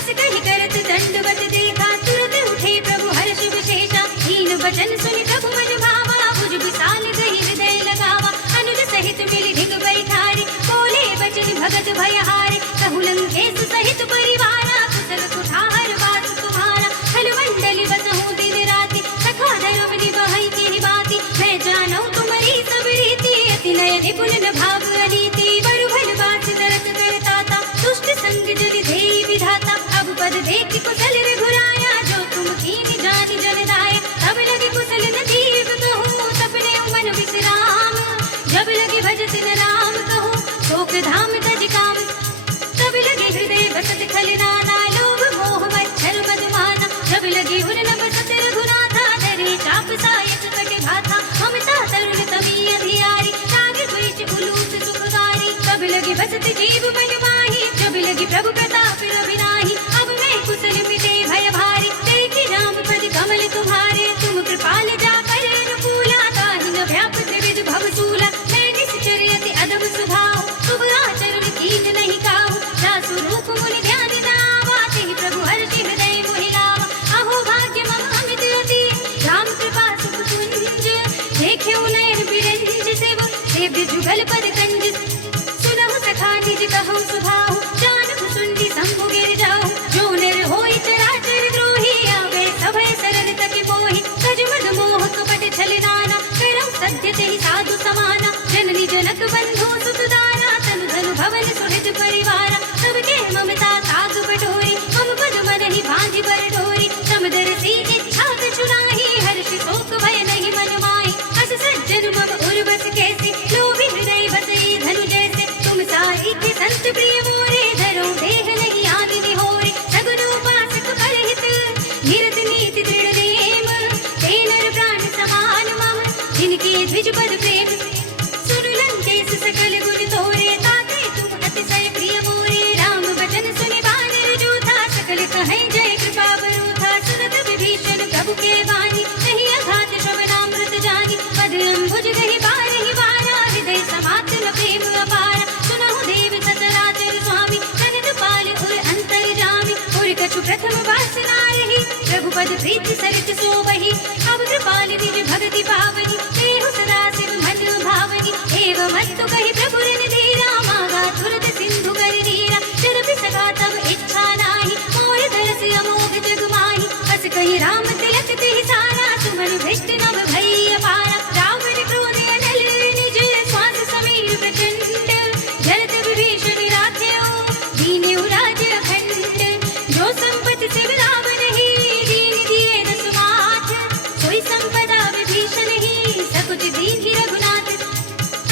अस कहि करत दंडवत देखा तुरत उठे प्रभु हर्ष विशेषा दीन वचन सुनि प्रभु मन भावा भुज विशाल गहि हृदय लगावा अनुज सहित मिलि ढिग बैठारी बोले बचन भगत भयहारी कहु लंकेश सहित परिवारा कुशल कुठार वास तुम्हारा खल मंडल बसहु दिन राति सखा धर्म निबहै केहि बाती मैं जानौ तुम्हारी सब रीति अति नय निपुण न भाव अनीति बरु भल बात दरत करताता दुष्ट संग जन धेहि विधाता अब पद देख कुशल रघुराया जो तुम कीन जानि जन दाय तब लगे कुशल न दीप कहूँ सपने मन विश्राम जब प्रताप रविनाही। अब मैं कुशल मिटे भय भारी, देखी राम पद कमल तुम्हारे। तुम कृपाल जाकर अनुकूला, ताहि न व्याप त्रिविध भवसूला। मैं निश्चर अति अदब स्वभाव, शुभ आचरण कीन नहीं काहू। दासु रूप मुनि ध्यान दावा, तेहि प्रभु हर्षि हृदय मोहि लावा। अहो भाग्य मम अमित अति, राम कृपा सुख कुंज। देख्यो नयन बिरंज शिव, सेव्य जुगल पद कंज। सुनहु सखा निज कहु सुभाहु, जानहु सुनती शंभु गिर जाहु। जो नर होई चराचर द्रोही, आवे सभय सरल तकि मोहि। सज मद मोह कपट छल नाना, करहु सत्य तेहि साधु समाना। जननी जनक बंधु सुत दारा, तनु धनु भवन सुहृद परिवारा। सबके ममता ताग बटोरी, मम पद मनहि बांधि बर डोरी। समदर सी इच्छा कछु नाहि, हर्ष शोक भय नहीं मन माहि। अस सज्जन मम उर्वस कैसे, लोभी हृदय बसई धनु जैसे। तुम साहित्य संत प्रिय मोरे, धरो देह नहीं आदि विहोरे। सगुन उपासक परहित, निरत नीति दृढ़ नेम। ते नर प्राण समान मम, जिनके द्विज पद प्रेम। सुन लंकेश सकल गुण तोरे, ताते तुम अतिशय प्रिय मोरे। राम वचन सुनि बानर जोधा, सकल कहे जय कृपा बरूथा। सुनत विभीषण प्रभु के वाणी, नहीं अघात श्रवणामृत जानी। पद अम्बुज गहि बारहि बारा, हृदय समातल प्रेम अपारा। सुनहु देव सचराचर स्वामी, जगत पाल उर अंतर्जामी। उर कछु प्रथम वासना रही, प्रभु पद प्रीति सरित सोबहि। अब कृपाल निज भगति पावनी, देहु सदा शिव मन भावनी। एवं मत्तु कहि प्रभु रणधीरा, मागा तुरत सिंधु कर दीरा। जरपि सका तब इच्छा नाही, मोर दरस अमोघ जग माही। बस कहि राम तिलक तिहि सारा, सुमन भ्रष्ट नभ भई अपारा। रावण क्रोध अनल निज, श्वास समीर प्रचंड। जरत विभीषण राख्यो, दीन्यु राज्य अखंड। जो संपत्ति शिव रावण ही, दीन दिए दस माठ। सोई संपदा विभीषण ही, सकुच दीन्हि रघुनाथ।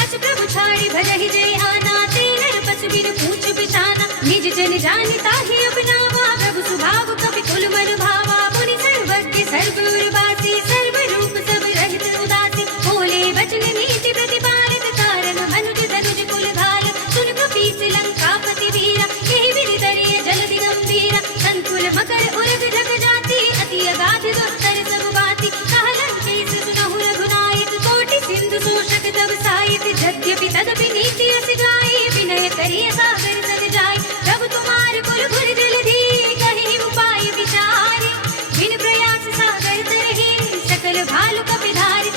अस प्रभु छाड़ि भजहि जय आना, ते नर पशु बिनु पूछ बिछाना। निज जन जानि ताहि अपनावा, प्रभु सुभाव कपि कुल मन भावा। मुनि सर्वज्ञ सर्व उर्वासी, सर्व रूप सब रहित उदासी। बोले वचन नीति प्रतिपालित, कारण मनुज धनुज कुल धाल। सुन कपीस लंकापति वीरा, यही विधि तरिय जलधि गंभीरा। संकुल मकर उरग जग जाति, अति अगाध दुस्तर सब बाती। कहा लंकेश सुनहु रघुनायक, कोटि सिंधु शोषक तब साहित। यद्यपि तदपि नीति अस गाई, विनय करिय सागर सद जाई। प्रभु तुम्हार कुल गुण जलधि, कहि उपाय विचारी। बिन प्रयास सागर तरहि, सकल भालु कपि धारि।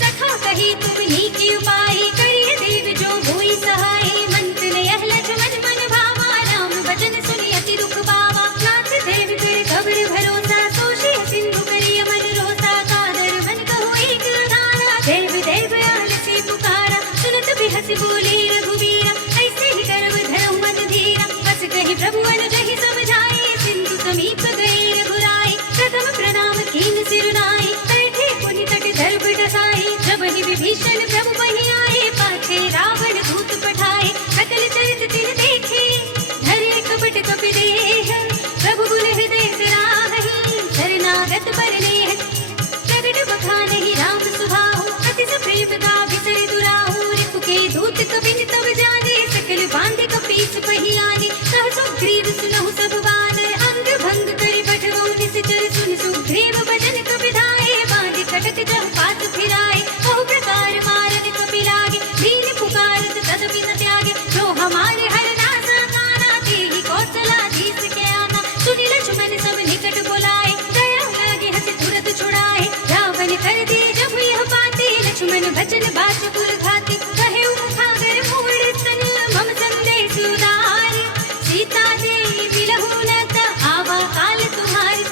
सखा कहि तुम नीकी उपाय, करिय देव जो होई सहाय। मंत्र यह लक्ष्मण मन भावा, राम वचन सुनि अति दुख पावा। नाथ देव कर कबर भरोसा, सोषि सिंधु करिय मन रोसा। कादर मन कहो एक अधारा, देव देव आलसी पुकारा। सुनत बिहस बोले रघुवीरा, ऐसे ही करब धरहु मन धीरा। बस कहि प्रभु अनुजहि समझाए, सिंधु समीप गए रघुराई। प्रथम प्रणाम कीन सिरुनाई, बैठे पुनि तट दर्भ डसाई। जब ही विभीषण प्रभु बहि आए, पाछे रावण दूत पठाए। सकल चरित तिन देखे, धरे कपट कपि देह। प्रभु गुण हृदय सराहहि, शरणागत पर नेह। प्रगट बखानहि राम सुभाहु, अति प्रेम का बिसरि दुराहु। रिपु के दूत कबिन तब जाने, सकल बांधे कपीस पहि आने। कह सुग्रीव सुनहु सब बानर, अंग भंग करि पठवउ निश्चर। सुन सुग्रीव बचन कपि धाये, बांधे कटक जहु पास फिराए। बहु प्रकार मारन कपि लागे, दीन पुकारत तदपि न त्यागे। जो हमारे हर नासा काना, तेहि कौशलाधीश के आना। सुनि लक्ष्मण सब निकट बुलाए, दया लागे हंस तुरत छुड़ाए। रावण कर दिए जब यह बातें, लक्ष्मण बचन बाचुकुल घाते। कहे मुखागर मूढ़ सन, मम संदेश उदार। सीता देवी बिलहु न त, आवा काल तुम्हारी।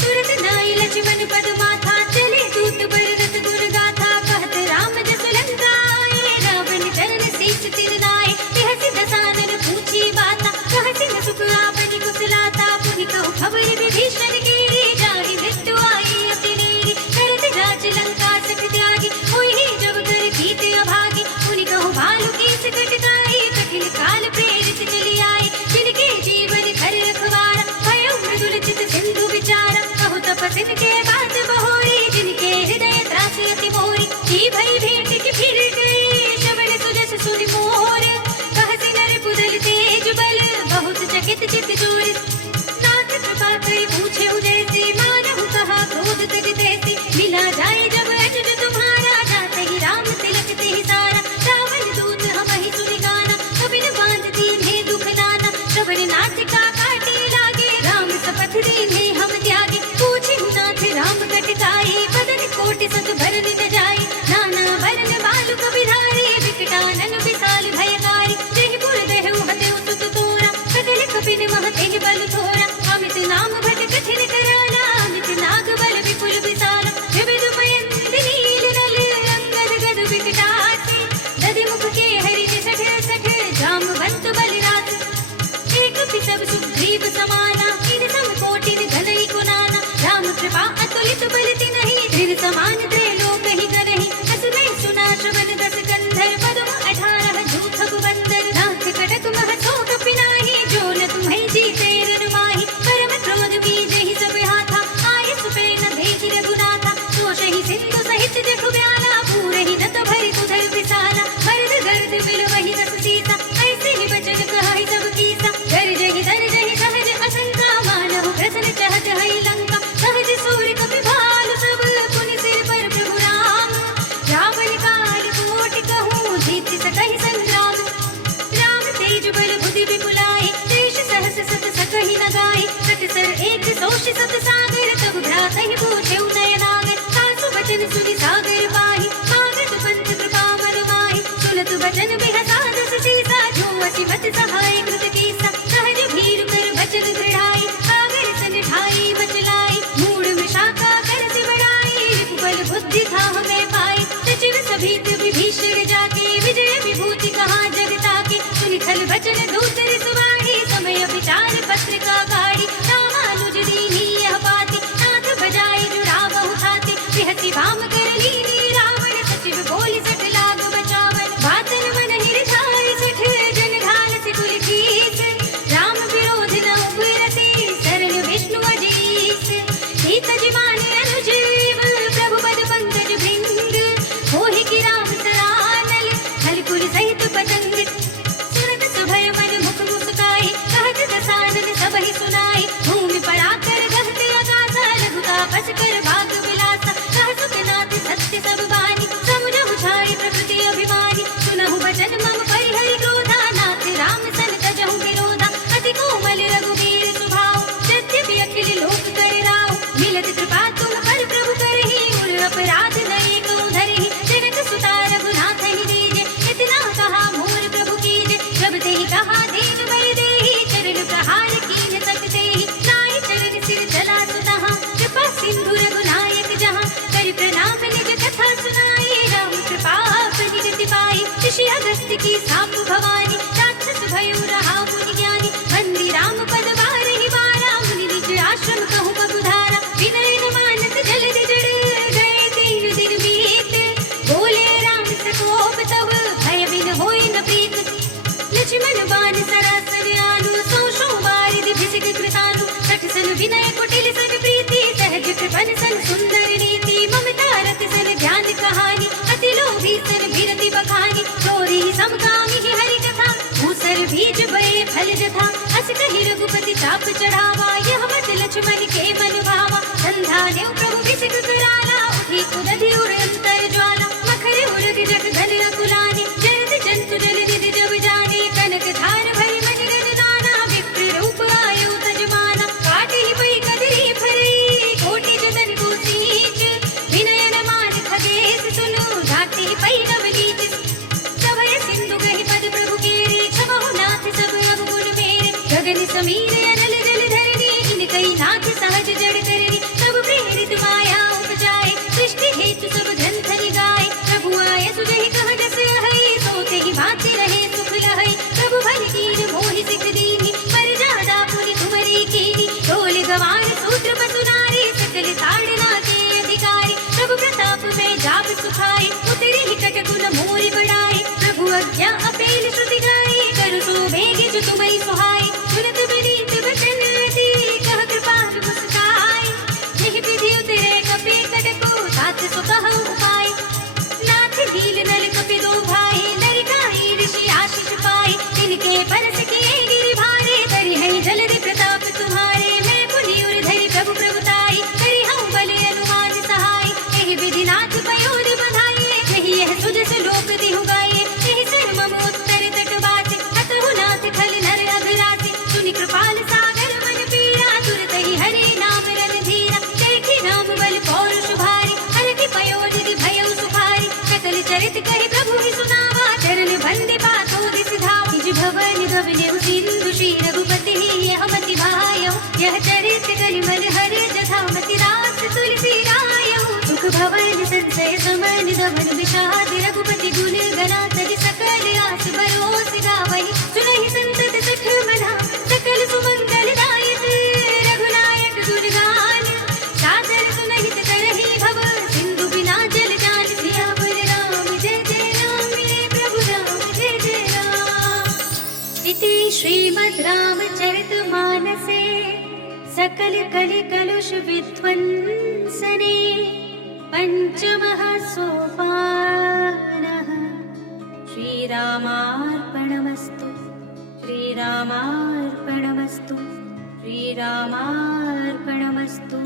तुरत नाई लक्ष्मण पद माथा, चले दूत बरदत गुण गाथा। कहत राम जस लंका आए, रावण चरण शीस तिर नाए। बिहसि दसानन पूछी बाता, कहसि न सुख आपनि कुशलाता। पुनि कहु खबर विभीषण केरी, जाहि मृत्यु आई अति नेरी। करत जाच लंका सख त्यागी, होई जब कर कीत अभागी। पुनि कहु भालु कीस कटकाई, कठिन काल प्रेरित चली आए। जिनके जीवन कर रखवारा, भयो मृदुल चित सिंधु विचारा। कहु तपस्विन के बात बहोरी, जिनके हृदय त्रासि अति मोरी। की भई भेंट की फिर गए, श्रवण सुजस सुनि मोर। कहसि नर पुदल तेज बल, बहुत चकित चित जो तहि पूछे नयनागर सासु बचन सुनि सागर पाहि कागद पंथ कृपा मन माहि सुनत बचन बिहसा दस सीसा जो असी मत सहाय कृत कीसा सहज भीर कर बचन दृढ़ाई सागर सन ढाई बचलाई मूड विशाखा कर से बढ़ाई बल बुद्धि था हमें पाई सचिव सभीत विभीषण जाके विजय विभूति कहा जगता के सुनि खल बचन दूसरे सुवाणी समय विचार पत्र का गाड़ी रामानुज दीनी यह पाती नाथ बजाई जुड़ा बहु खाती बिहसी भाम कर लीनी रावण सचिव बोली सठ लाग बचावन बातन मन हिरछाई सठ जन घाल से कुल कीस राम विरोध न उबरती सरल विष्णु अजीस एक जीवान अनुजीव प्रभु पद पंकज भृंग मोहि की राम सरानल हलकुल सहित पतंग सुनत सुभय मन मुख मुस्काई कहत दसानन सब ही सुनाई भूमि पड़ा कर गहते आकाशा लघु का बस कर भाग विलासा कह सुखनाथ सत्य सब बानी समुझहु छाई प्रकृति अभिमानी सुनहु बचन मम परिहरि क्रोधा नाथ राम सन तजहु विरोधा अति कोमल रघुवीर स्वभाव यद्यपि अखिल लोक कर राव मिलत कृपा तुम पर प्रभु करहि मूल अपराध नये को धरहि जनक सुता रघुनाथ ही दीजे इतना कहा मोर प्रभु कीजे जब ते कहा दीन बल देहि चरण प्रहार कीन सकते ही नाई चरण सिर चला सुतहा कृपा सिंधु रघुनायक जहाँ कर प्रणाम निज कथा सुनाई राम कृपा निगति पाई ऋषि अगस्त्य की साप भवानी राक्षस भयो रहा मुनि ज्ञानी बंदी राम पद बारहि बारा मुनि निज आश्रम कहूँ पगुधारा विनय न मानत जलधि जड़ गए 3 दिन बीत बोले राम सकोप तब भय बिन होई न प्रीत लक्ष्मण बाण सरासन आनु सौ बारिधि भिषिक कृतानु सठ सन विनय कुटिल सन प्रीति सहज कृपन सन सुंदर नीति ममता रत सन ज्ञान कहानी अति लोभी सन विरति बखानी चोरी समकामी ही हरि कथा भूसर बीज बड़े फल जथा अस कहि रघुपति चाप चढ़ावा यह मत लक्ष्मण के मन भावा संधा ने प्रभु भिषिक कराला उठी कुदधि उर अंतर ज्वाला मखर उरग जग धन रकुलानी जयति जंतु जल निधि जब जानी कनक धार भरी मन गण दाना विप्र रूप आयु तजमाना काटे ही पई कदरी भरी कोटि जतन को सींच विनय न मान खगेश सुनु घाटी ही पई नवनीत सभय सिंधु गहि पद प्रभु केरी छमहु नाथ सब अवगुण मेरे गगन समीर अनल जल धरनी इन कई नाथ सहज जड़ करनी सब प्रेरित माया उपजाए सृष्टि हेतु सब ग्रंथ निगाए प्रभु आय सुजहि कह जस हई सोते ही भांति रहे सुख लहई प्रभु भल कीन मोहि सिख दीनी पर जादा पुनि तुमरी कीनी ढोल गवार सूत्र पसुनारी सकल ताड़ना के अधिकारी प्रभु प्रताप में जाप सुखाई उतरी ही कटकुल मोरि बढ़ाई प्रभु अज्ञा अपेल श्रुति गाई कर सो भेगे जो तुम्हारी सुहाई सुनत विनीत वचन अति कह कृपाल मुस्काई यही विधि उतरे कपे कटको तात सो कह उपाय नाथ भील नल कपि दो भाई नरकाई ऋषि आशीष पाई तिनके परस किए गिरि भारे धरि है जलधि प्रताप तुम्हारे मैं पुनि उर धरि प्रभु प्रभुताई करि हूँ बल अनुमान सहाय यही विधि नाथ पयोधि बधाई यही यह सुजस लोक दिहु गाये यही सर मम उत्तर तट बाटे अतहु नाथ खल नर अघरासे सुनि कृपाल सागर मन पीरा तुरत ही हरि नाम रन धीरा देखि राम बल पौरुष भारी हरखि पयोधि भयउ सुखारी सकल चरित कहि प्रभु ही सुनावा चरण बंदि पाथो दिस धावा निज भवन गवनेउ सिंधु श्री रघुपति यह मति भायउ यह चरित कलि मन हर जथा मति रास तुलसी गायउ सुख भवन संसय समन दमन विषाद रघुपति गुण गना तज सकल आस बरोस गावहि सुनहि संतत सठ मना सकल सुमंगल दायक रघुनायक गुणगान सादर सुनहित करहि भव सिंधु बिना जल जान सियावर राम जय जय राम प्रभु राम जय जय राम इति श्रीमद् रामचरितमानसे सकल कलि कलुष विध्वंसने पंचमः सोपानः श्रीरामार्पणमस्तु श्रीरामार्पणमस्तु श्रीरामार्पणमस्तु।